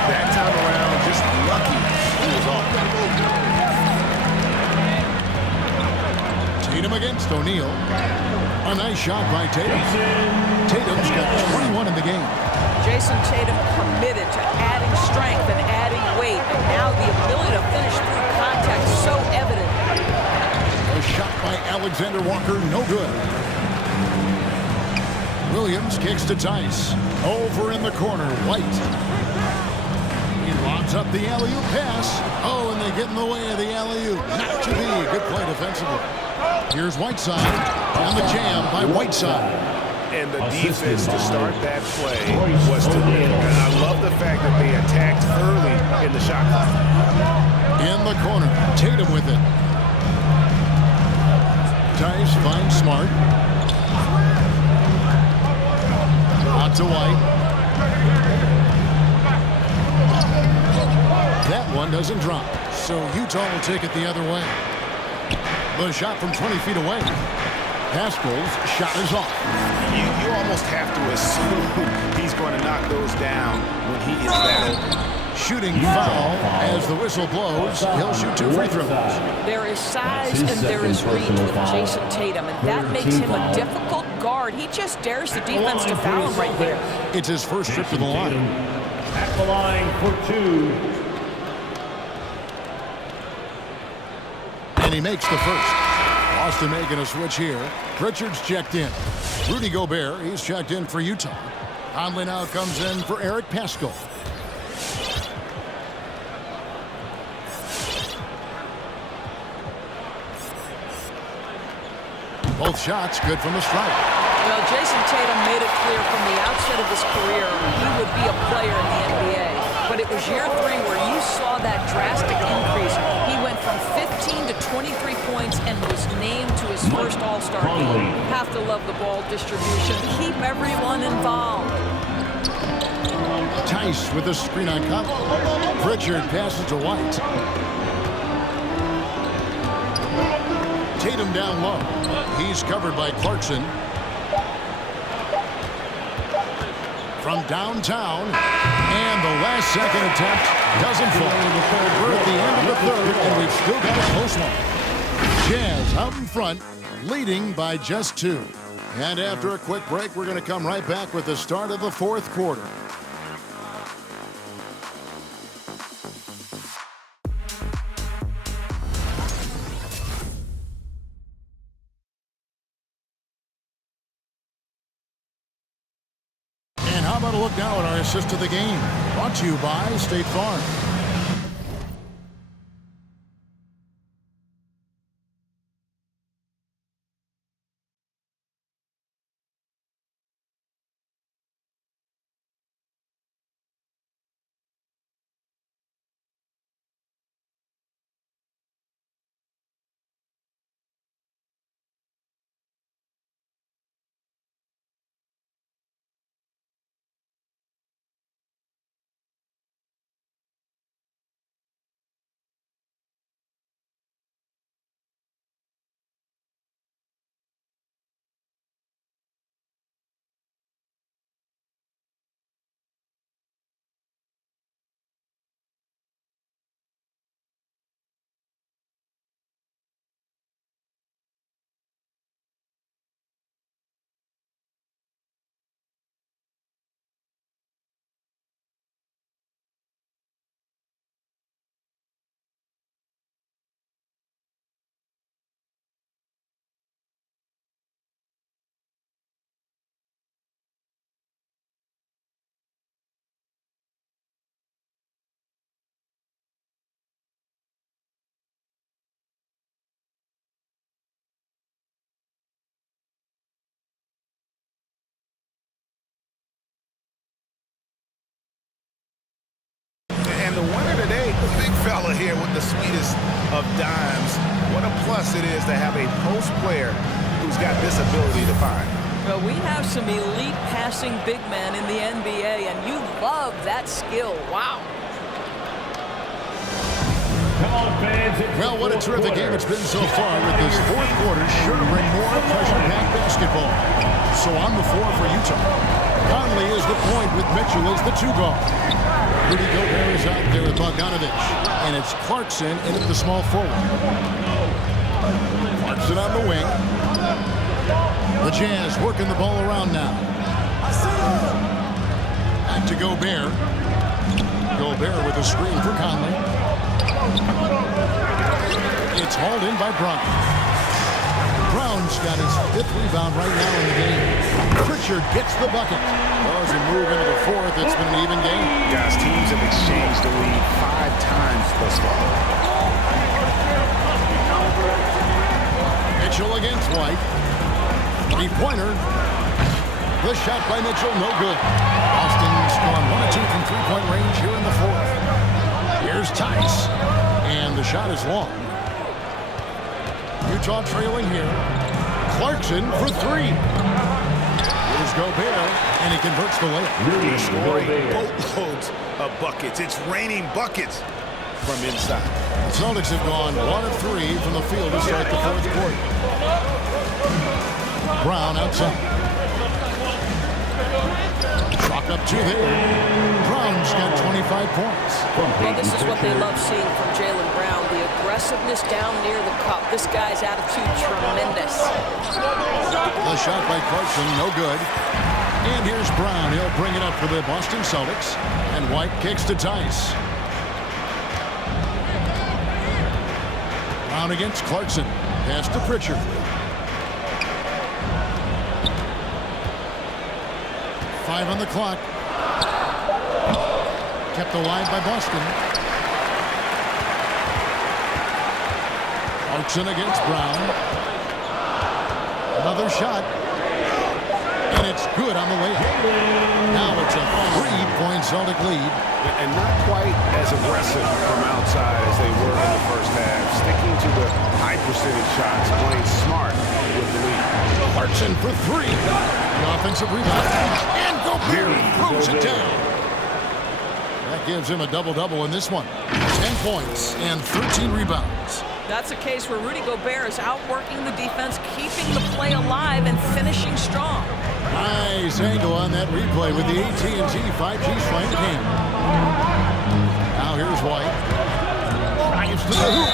That time around, just lucky he was off. against O'Neal. A nice shot by Tatum. Tatum's got 21 in the game. Jason Tatum committed to adding strength and adding weight, and now the ability to finish through contact is so evident. A shot by Alexander Walker, no good. Williams kicks to Tice. Over in the corner, White. He lobs up the alley-oop pass. Oh, and they get in the way of the alley-oop. Not to be. Good play defensively. Here's Whiteside. On the jam by Whiteside. And the defense to start that play was terrific. And I love the fact that they attacked early in the shot clock. In the corner, Tatum with it. Tice finds Smart. Out to White. That one doesn't drop, so Utah will take it the other way. The shot from 20 feet away. Pascal's shot is off. You almost have to assume he's going to knock those down when he is that open. Shooting foul as the whistle blows. He'll shoot 2 free throws. There is size and there is reach with Jason Tatum, and that makes him a difficult guard. He just dares the defense to foul him right there. It's his first trip to the line. At the line for 2. And he makes the first. Boston making a switch here. Pritchard's checked in. Rudy Gobert, he's checked in for Utah. Conley now comes in for Eric Paschall. Both shots good from the stripe. Well, Jason Tatum made it clear from the outset of his career he would be a player in the NBA. But it was year 3 where you saw that drastic increase. He went from 15 to 23 points and was named to his first All-Star game. Have to love the ball distribution. Keep everyone involved. Tice with a screen on Conley. Pritchard passes to White. Tatum down low. He's covered by Clarkson. From downtown, and the last second attempt doesn't fall. We're at the end of the third, and we've still got a close one. Jazz out in front, leading by just 2. And after a quick break, we're going to come right back with the start of the 4th quarter. How about a look now at our assist of the game? Brought to you by State Farm. And the winner today, big fella here with the sweetest of dimes. What a plus it is to have a post player who's got this ability to find. Well, we have some elite passing big men in the NBA, and you love that skill. Wow. Well, what a terrific game it's been so far, with this 4th quarter sure to bring more pressure-packed basketball. So on the floor for Utah, Conley is the point with Mitchell as the 2 guard. Rudy Gobert is out there with Bogdanovich, and it's Clarkson in at the small forward. Clarkson on the wing. The Jazz working the ball around now. Back to Gobert. Gobert with a screen for Conley. It's hauled in by Brown. Brown's got his 5th rebound right now in the game. Pritchard gets the bucket. Well, as we move into the 4th, it's been an even game. Guys, teams have exchanged the lead 5 times thus far. Mitchell against White. 3-pointer. The shot by Mitchell, no good. Boston's gone 1 of 2 from 3-point range here in the 4th. Here's Tice. And the shot is long. Utah trailing here. Clarkson for 3. Here's Gobert, and he converts the layup. They're scoring boatloads of buckets. It's raining buckets from inside. The Celtics have gone 1 of 3 from the field to start the 4th quarter. Brown outside. Chalk up 2 there. Brown's got 25 points. Well, this is what they love seeing from Jaylen Brown. The aggressiveness down near the cup. This guy's attitude tremendous. The shot by Clarkson, no good. And here's Brown. He'll bring it up for the Boston Celtics. And White kicks to Tice. Brown against Clarkson. Pass to Pritchard. Five on the clock. Kept alive by Boston. Clarkson against Brown. Another shot. And it's good on the way. Now it's a 3-point Celtic lead. And not quite as aggressive from outside as they were in the first half. Sticking to the high percentage shots, playing smart with the lead. Clarkson for 3. The offensive rebound. And Gobert throws it down. That gives him a double-double in this one. 10 points and 13 rebounds. That's a case where Rudy Gobert is outworking the defense, keeping the play alive and finishing strong. Nice angle on that replay with the AT&T 5G Slam game. Now here's White. Drives to the hoop.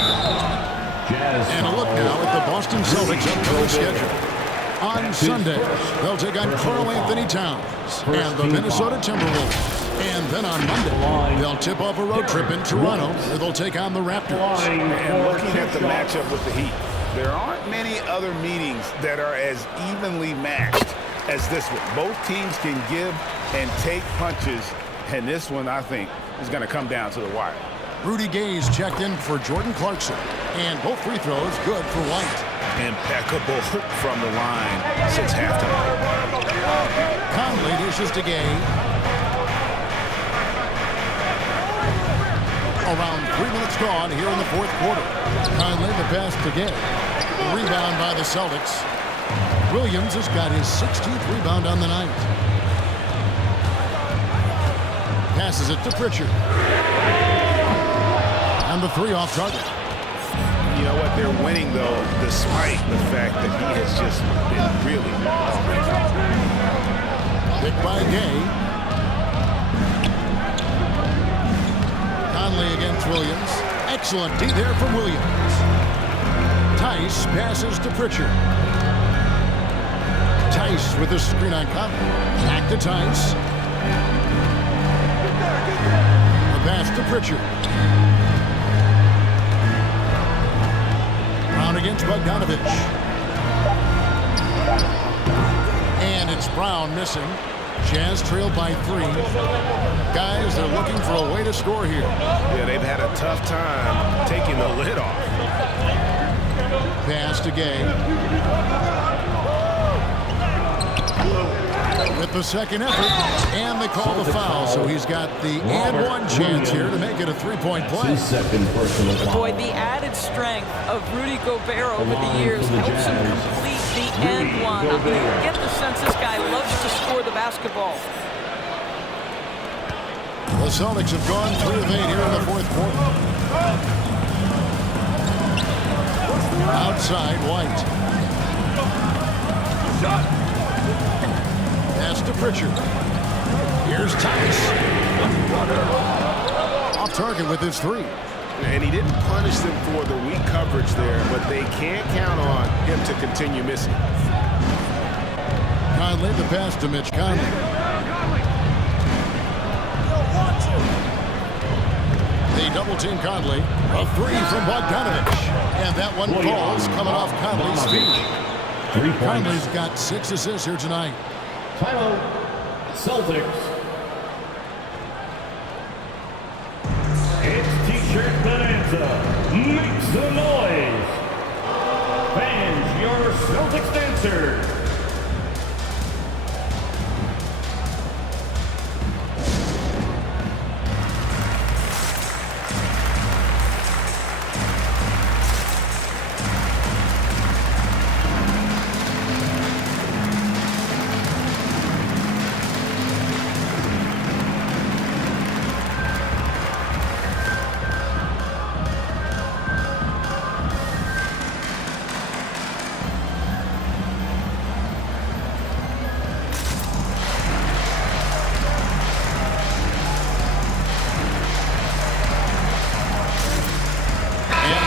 And a look now at the Boston Celtics upcoming schedule. On Sunday, they'll take on Karl Anthony Towns and the Minnesota Timberwolves. And then on Monday, they'll tip off a road trip in Toronto where they'll take on the Raptors. And looking at the matchup with the Heat, there aren't many other meetings that are as evenly matched as this one. Both teams can give and take punches, and this one, I think, is going to come down to the wire. Rudy Gay's checked in for Jordan Clarkson, and both free throws good for White. Impeccable from the line since halftime. Conley dishes to Gay. Around 3 minutes gone here in the 4th quarter. Conley the pass to Gay. Rebound by the Celtics. Williams has got his 16th rebound on the night. Passes it to Pritchard. And the 3 off target. You know what? They're winning, though, despite the fact that he has just been really picked by Gay. Conley against Williams. Excellent D there from Williams. Tice passes to Pritchard. Tice with a screen on Conley. Back to Tice. A pass to Pritchard. Brown against Bogdanovich. And it's Brown missing. Jazz trailed by 3. Guys, they're looking for a way to score here. Yeah, they've had a tough time taking the lid off. Pass to Gay. With the second effort, and they call the foul, so he's got the and one chance here to make it a 3-point play. Boy, the added strength of Rudy Gobert over the years helps him complete the and one. I mean, you get the sense this guy loves to score the basketball. The Celtics have gone 3 of 8 here in the 4th quarter. Outside, White. Pass to Pritchard. Here's Tice. Off target with his 3. And he didn't punish them for the weak coverage there, but they can't count on him to continue missing. Conley, the pass to Mitch Conley. They double-team Conley. A three from Bogdanovich. And that one falls coming off Conley's feet. 3 points. Conley's got 6 assists here tonight. Title, Celtics. It's T-shirt bonanza. Make some noise. Fans, your Celtics dancers.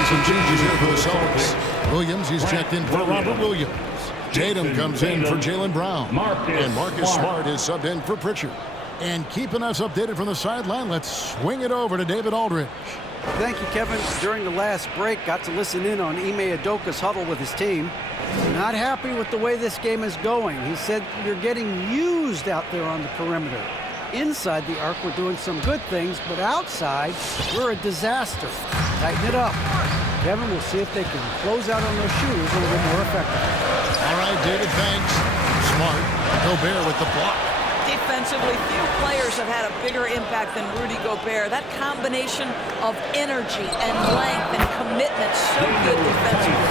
Some changes here for the Celtics. Williams, he's checked in for Robert Williams. Tatum comes in for Jaylen Brown. And Marcus Smart is subbed in for Pritchard. And keeping us updated from the sideline, let's swing it over to David Aldridge. Thank you, Kevin. During the last break, got to listen in on Ime Udoka's huddle with his team. Not happy with the way this game is going. He said, "You're getting used out there on the perimeter. Inside the arc, we're doing some good things, but outside, we're a disaster. Tighten it up." Kevin, we'll see if they can close out on those shooters a little bit more effectively. All right, David, thanks. Smart. Gobert with the block. Defensively, few players have had a bigger impact than Rudy Gobert. That combination of energy and length and commitment, so good defensively.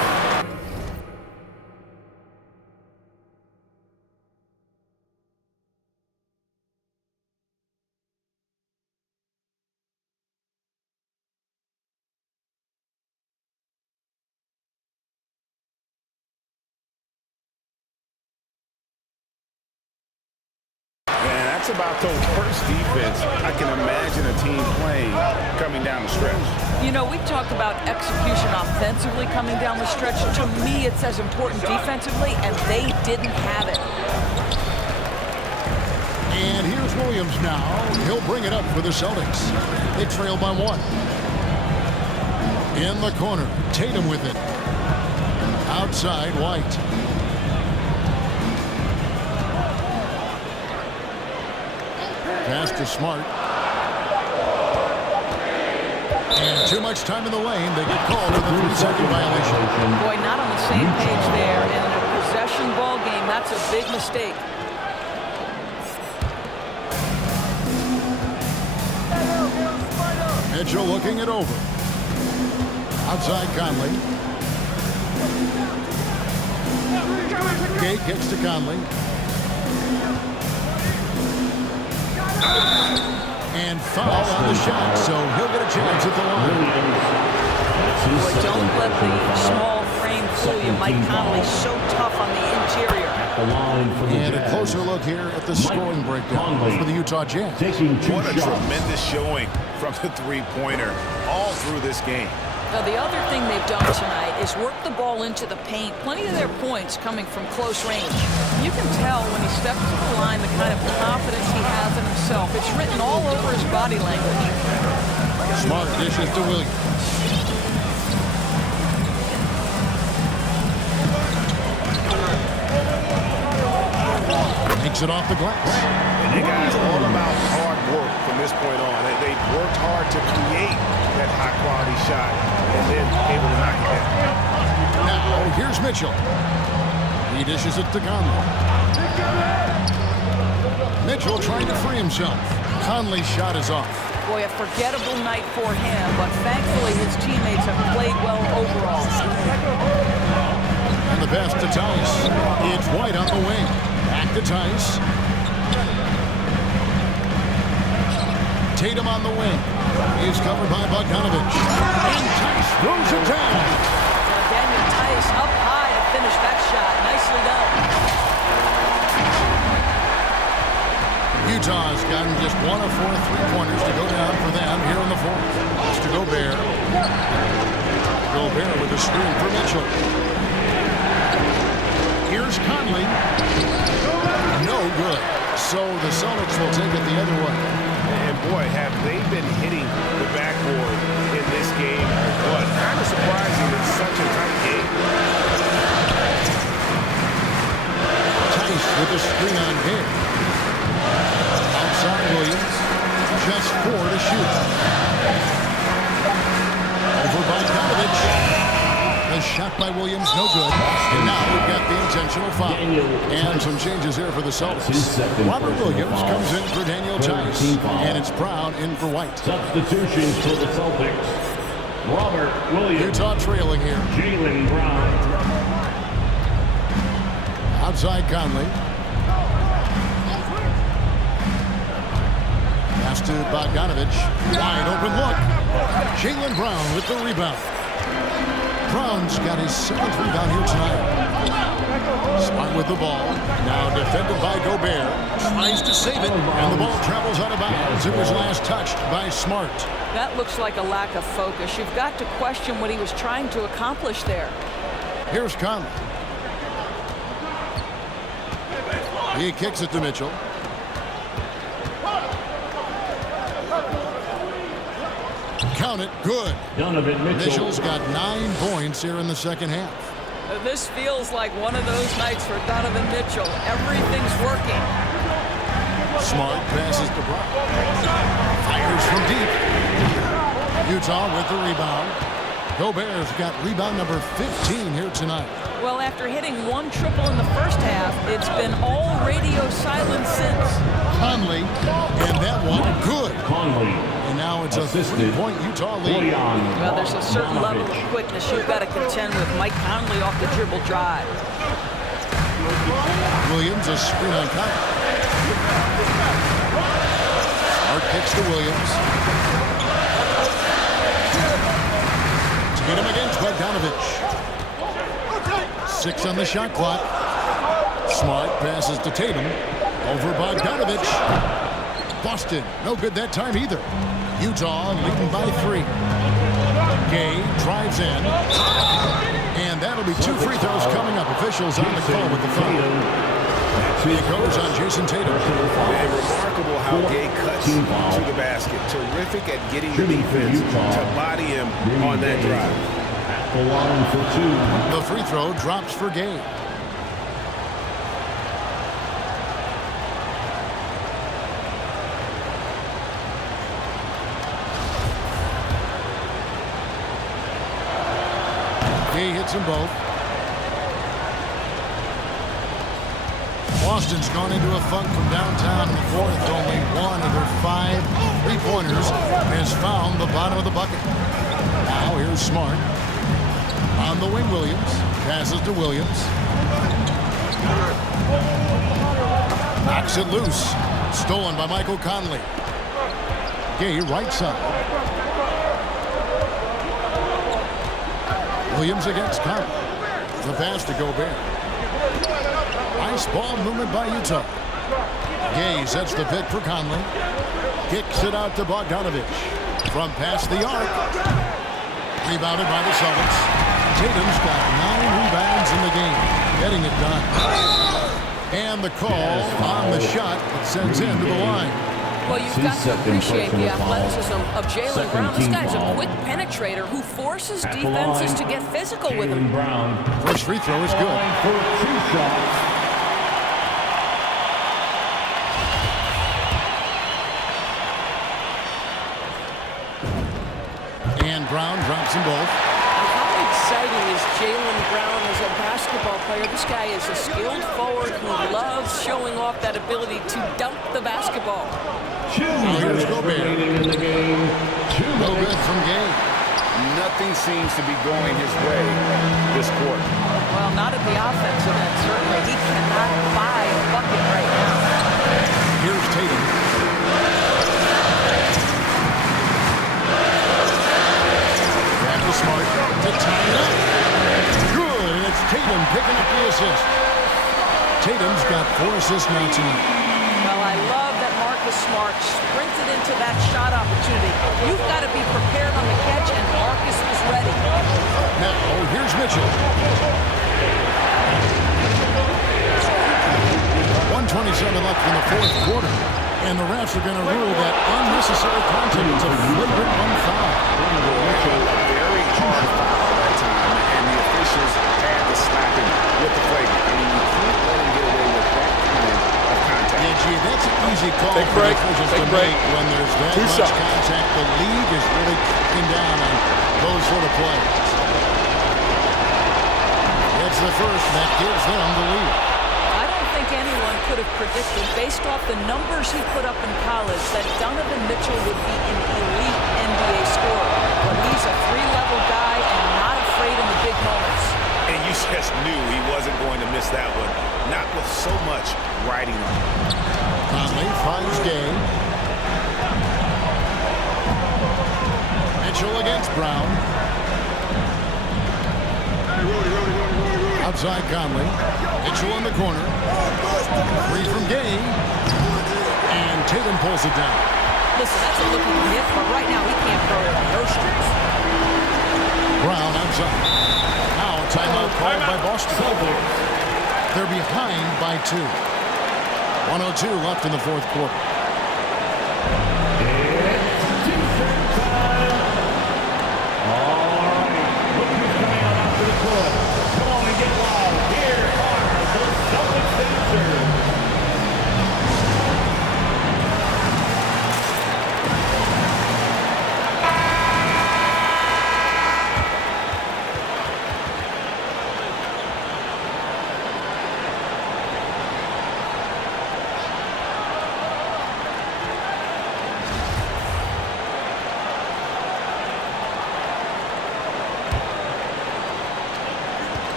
That's about the worst defense I can imagine a team playing coming down the stretch. You know, we talk about execution offensively coming down the stretch. To me, it's as important defensively, and they didn't have it. And here's Williams now. He'll bring it up for the Celtics. They trail by 1. In the corner, Tatum with it. Outside, White. Pass to Smart. And too much time in the lane. They get called for the 3-second violation. Boy, not on the same page there. And in a possession ball game, that's a big mistake. Mitchell looking it over. Outside Conley. Gay kicks to Conley. And foul on the shot, so he'll get a chance at the line. Boy, don't let the small frame fool you. Mike Conley so tough on the interior. And a closer look here at the scoring breakdown for the Utah Jazz. What a tremendous showing from the three-pointer all through this game. Now, the other thing they've done tonight is work the ball into the paint. Plenty of their points coming from close range. You can tell when he steps to the line the kind of confidence he has in himself. It's written all over his body language. Smart dishes to Williams. Takes it off the glass. And you guys all about hard work from this point on. They've worked hard to create that high-quality shot and then able to knock it down. Now, here's Mitchell. He dishes it to Conley. Mitchell trying to free himself. Conley's shot is off. Boy, a forgettable night for him, but thankfully his teammates have played well overall. And the pass to Tice. It's White on the wing. Back to Tice. Tatum on the wing. He's covered by Bogdanovich. And Tice throws it down. Daniel Tice up high to finish that shot. Nicely done. Utah's gotten just 1 of 4 3-pointers to go down for them here in the fourth. It's to Gobert. Gobert with the screen for Mitchell. Here's Conley. No good. So the Celtics will take it the other way. And boy, have they been hitting the backboard in this game. But kind of surprising it's such a tight game. Tice with the screen on Gay. Outside Williams. Just 4 to shoot. Over by Donovic. The shot by Williams, no good. And now we've got the intentional foul. And some changes here for the Celtics. Robert Williams comes in for Daniel Tice. And it's Brown in for White. Substitutions for the Celtics. Robert Williams. Utah trailing here. Jaylen Brown. Outside Conley. Pass to Bogdanovich. Wide open look. Jaylen Brown with the rebound. Brown's got his 7th rebound here tonight. Smart with the ball. Now defended by Gobert. Tries to save it. And the ball travels out of bounds. It was last touched by Smart. That looks like a lack of focus. You've got to question what he was trying to accomplish there. Here's Conley. He kicks it to Mitchell. Count it. Good. Donovan Mitchell. Mitchell's got 9 points here in the second half. This feels like one of those nights for Donovan Mitchell. Everything's working. Smart passes to Brown. Fires from deep. Utah with the rebound. Gobert's got rebound number 15 here tonight. Well, after hitting 1 triple in the first half, it's been all radio silence since. Conley, and that one good. Conley. And now it's a 3-point Utah lead. Well, there's a certain level of quickness you've got to contend with. Mike Conley off the dribble drive. Williams, a screen on Conley. Smart kicks to Williams. To get him against Bogdanovich. 6 on the shot clock. Smart passes to Tatum. Over Bogdanovich. Boston, no good that time either. Utah leading by 3. Gay drives in. And that'll be 2 free throws coming up. Officials on the call with the foul. It goes on Jason Tatum. And remarkable how Gay cuts to the basket. Terrific at getting the defense to body him on that drive. The line for 2. The free throw drops for Gay. Gay hits them both. Boston's gone into a funk from downtown in the fourth. Only 1 of their 5 3-pointers has found the bottom of the bucket. Now here's Smart. On the wing, Williams. Passes to Williams. Knocks it loose. Stolen by Michael Conley. Gay right side. Williams against Conley. The pass to Gobert. Nice ball movement by Utah. Gay sets the pick for Conley. Kicks it out to Bogdanovich. From past the arc. Rebounded by the Celtics. Tatum's got 9 rebounds in the game. Getting it done. And the call on the shot that sends him to the line. Well, you've got to appreciate the athleticism of Jaylen Brown. This guy's a quick penetrator who forces defenses to get physical with him. First free throw is good. For 2 shots. And Brown drops them both. How exciting is Jaylen Brown as a basketball player? This guy is a skilled forward who loves showing off that ability to dunk the basketball. Now here's Gobert. No good from Gay. Nothing seems to be going his way this quarter. Well, not at the offensive end, certainly. He cannot buy a bucket right now. Here's Tatum. Grab the Smart to tie it up. Good, and it's Tatum picking up the assist. Tatum's got 4 assists now tonight. Well, I love that Marcus Smart sprinted into that shot opportunity. You've got to be prepared on the catch, and Marcus Mitchell. 1:27 left in the fourth quarter. And the refs are going to rule that unnecessary contact. It's a flagrant foul. A very hard foul that time, and the officials had to slap him with the flagrant. I mean, you can't let him get away with that kind of contact. Yeah, gee, that's an easy call for the officials to make when there's that much contact. The league is really cracking down on those sort of plays. It's the first that gives them the lead. I don't think anyone could have predicted, based off the numbers he put up in college, that Donovan Mitchell would be an elite NBA scorer. But he's a three-level guy and not afraid in the big moments. And you just knew he wasn't going to miss that one, not with so much riding on him. Conley finds Gay. Mitchell against Brown. Outside Conley. Mitchell in the corner. Three from Gay. And Tatum pulls it down. Listen, that's a look he can hit, but right now he can't throw it in the ocean. Brown outside. Now a timeout called by Boston. They're behind by 2. 1:02 left in the fourth quarter.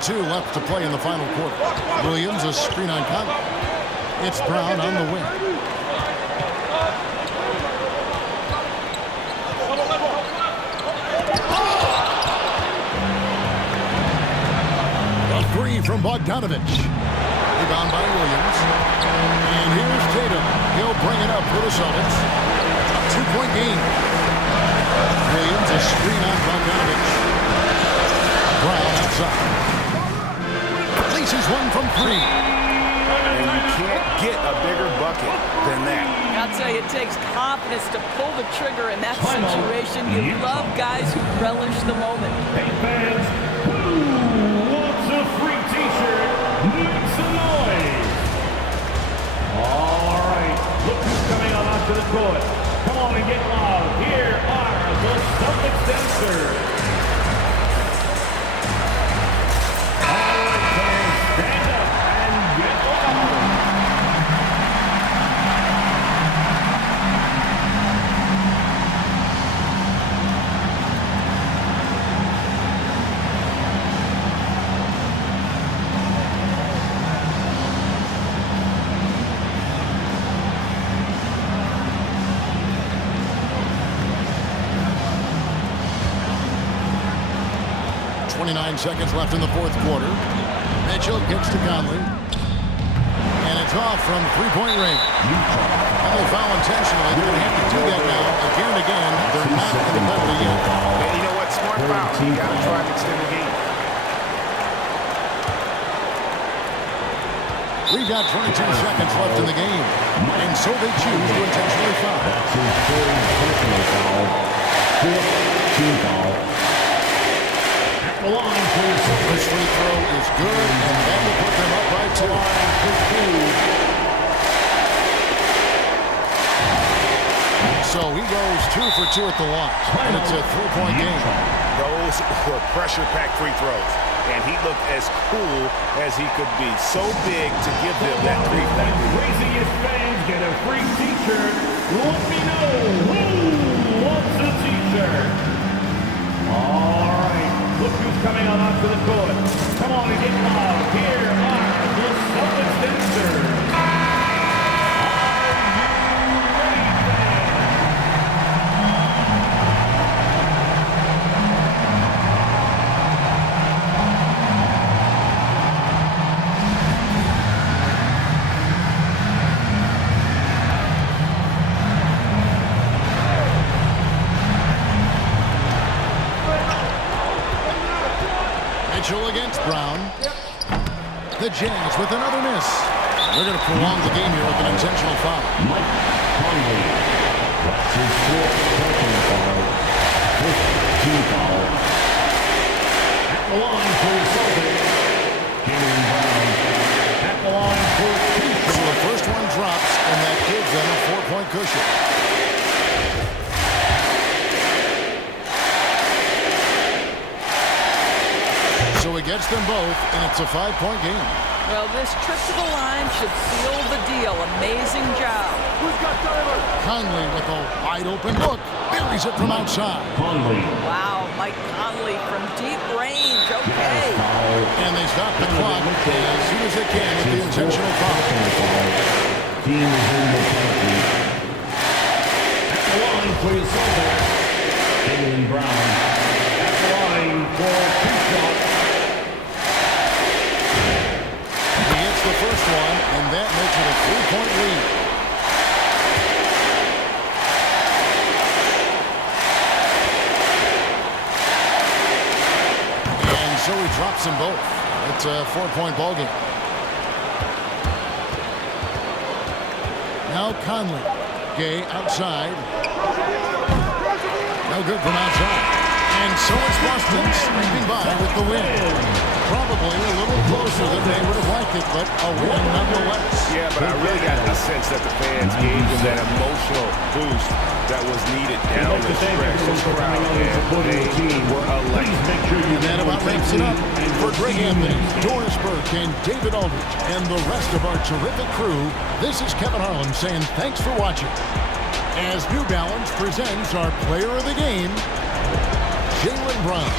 Two left to play in the final quarter. Williams a screen on Conley. It's Brown on the wing. A three from Bogdanovich. Rebound by Williams. And here's Tatum. He'll bring it up for the Celtics. A 2-point game. Williams a screen on Bogdanovich. Brown outside. He's one from 3. And you can't get a bigger bucket than that. I'll tell you, it takes confidence to pull the trigger in that situation. You love guys who relish the moment. Hey fans, who wants a free t-shirt? Make some noise. All right, look who's coming on onto the court. Come on and get loud. Here are the Celtics dancers. Stand up and get loud. 29 seconds left in the fourth quarter. Mitchell gets to Conley. And it's off from three-point range. And they foul intentionally. They're going to have to do that now again and again. They're not in the penalty yet. And you know what? Smart foul. You got to try to extend the game. We've got 22 seconds left in the game. And so they choose to intentionally foul. That's his third personal foul. Fifth team foul. At the line, please. This free throw is good, and that will put them up by 2. So he goes 2 for 2 at the line, and it's a 3-point game. Those were pressure-packed free throws, and he looked as cool as he could be. So big to give them that 3-point lead. Craziest fans get a free t-shirt. Let me know who wants a t-shirt. All right, look who's coming on onto the court. Come on and get loud. Here are the Celtics dancers. Mitchell against Brown. The Jazz with another miss. They're going to prolong the game here with an intentional foul. Mike Conley. That's his fourth personal foul. Fifth team foul. At the line for the Celtics, Jaylen Brown. At the line for two shots. So the first one drops, and that gives them a 4-point cushion. So he gets them both, and it's a 5-point game. Well, this trip to the line should seal the deal. Amazing job. Conley with a wide-open look. Buries it from outside. Conley. Wow, Mike Conley from deep range. Okay. And they stop the clock as soon as they can with the intentional foul. Team is in the penalty. At the line for the Celtics, Jaylen Brown. At the line for two shots. He hits the first one, and that makes it a 3-point lead. And so he drops them both. It's a 4-point ball game. Now Conley. Gay outside. No good from outside. And so it's Boston scraping by with the win. Probably a little closer than they would have liked it, but a win nonetheless. Yeah, but I really got the sense that the fans gave them that emotional boost that was needed down the stretch. This crowd, man, they were electric. And that about wraps it up. For Greg Anthony, Doris Burke, and David Aldridge, and the rest of our terrific crew, this is Kevin Harlan saying thanks for watching. As New Balance presents our player of the game, Jaylen Brown.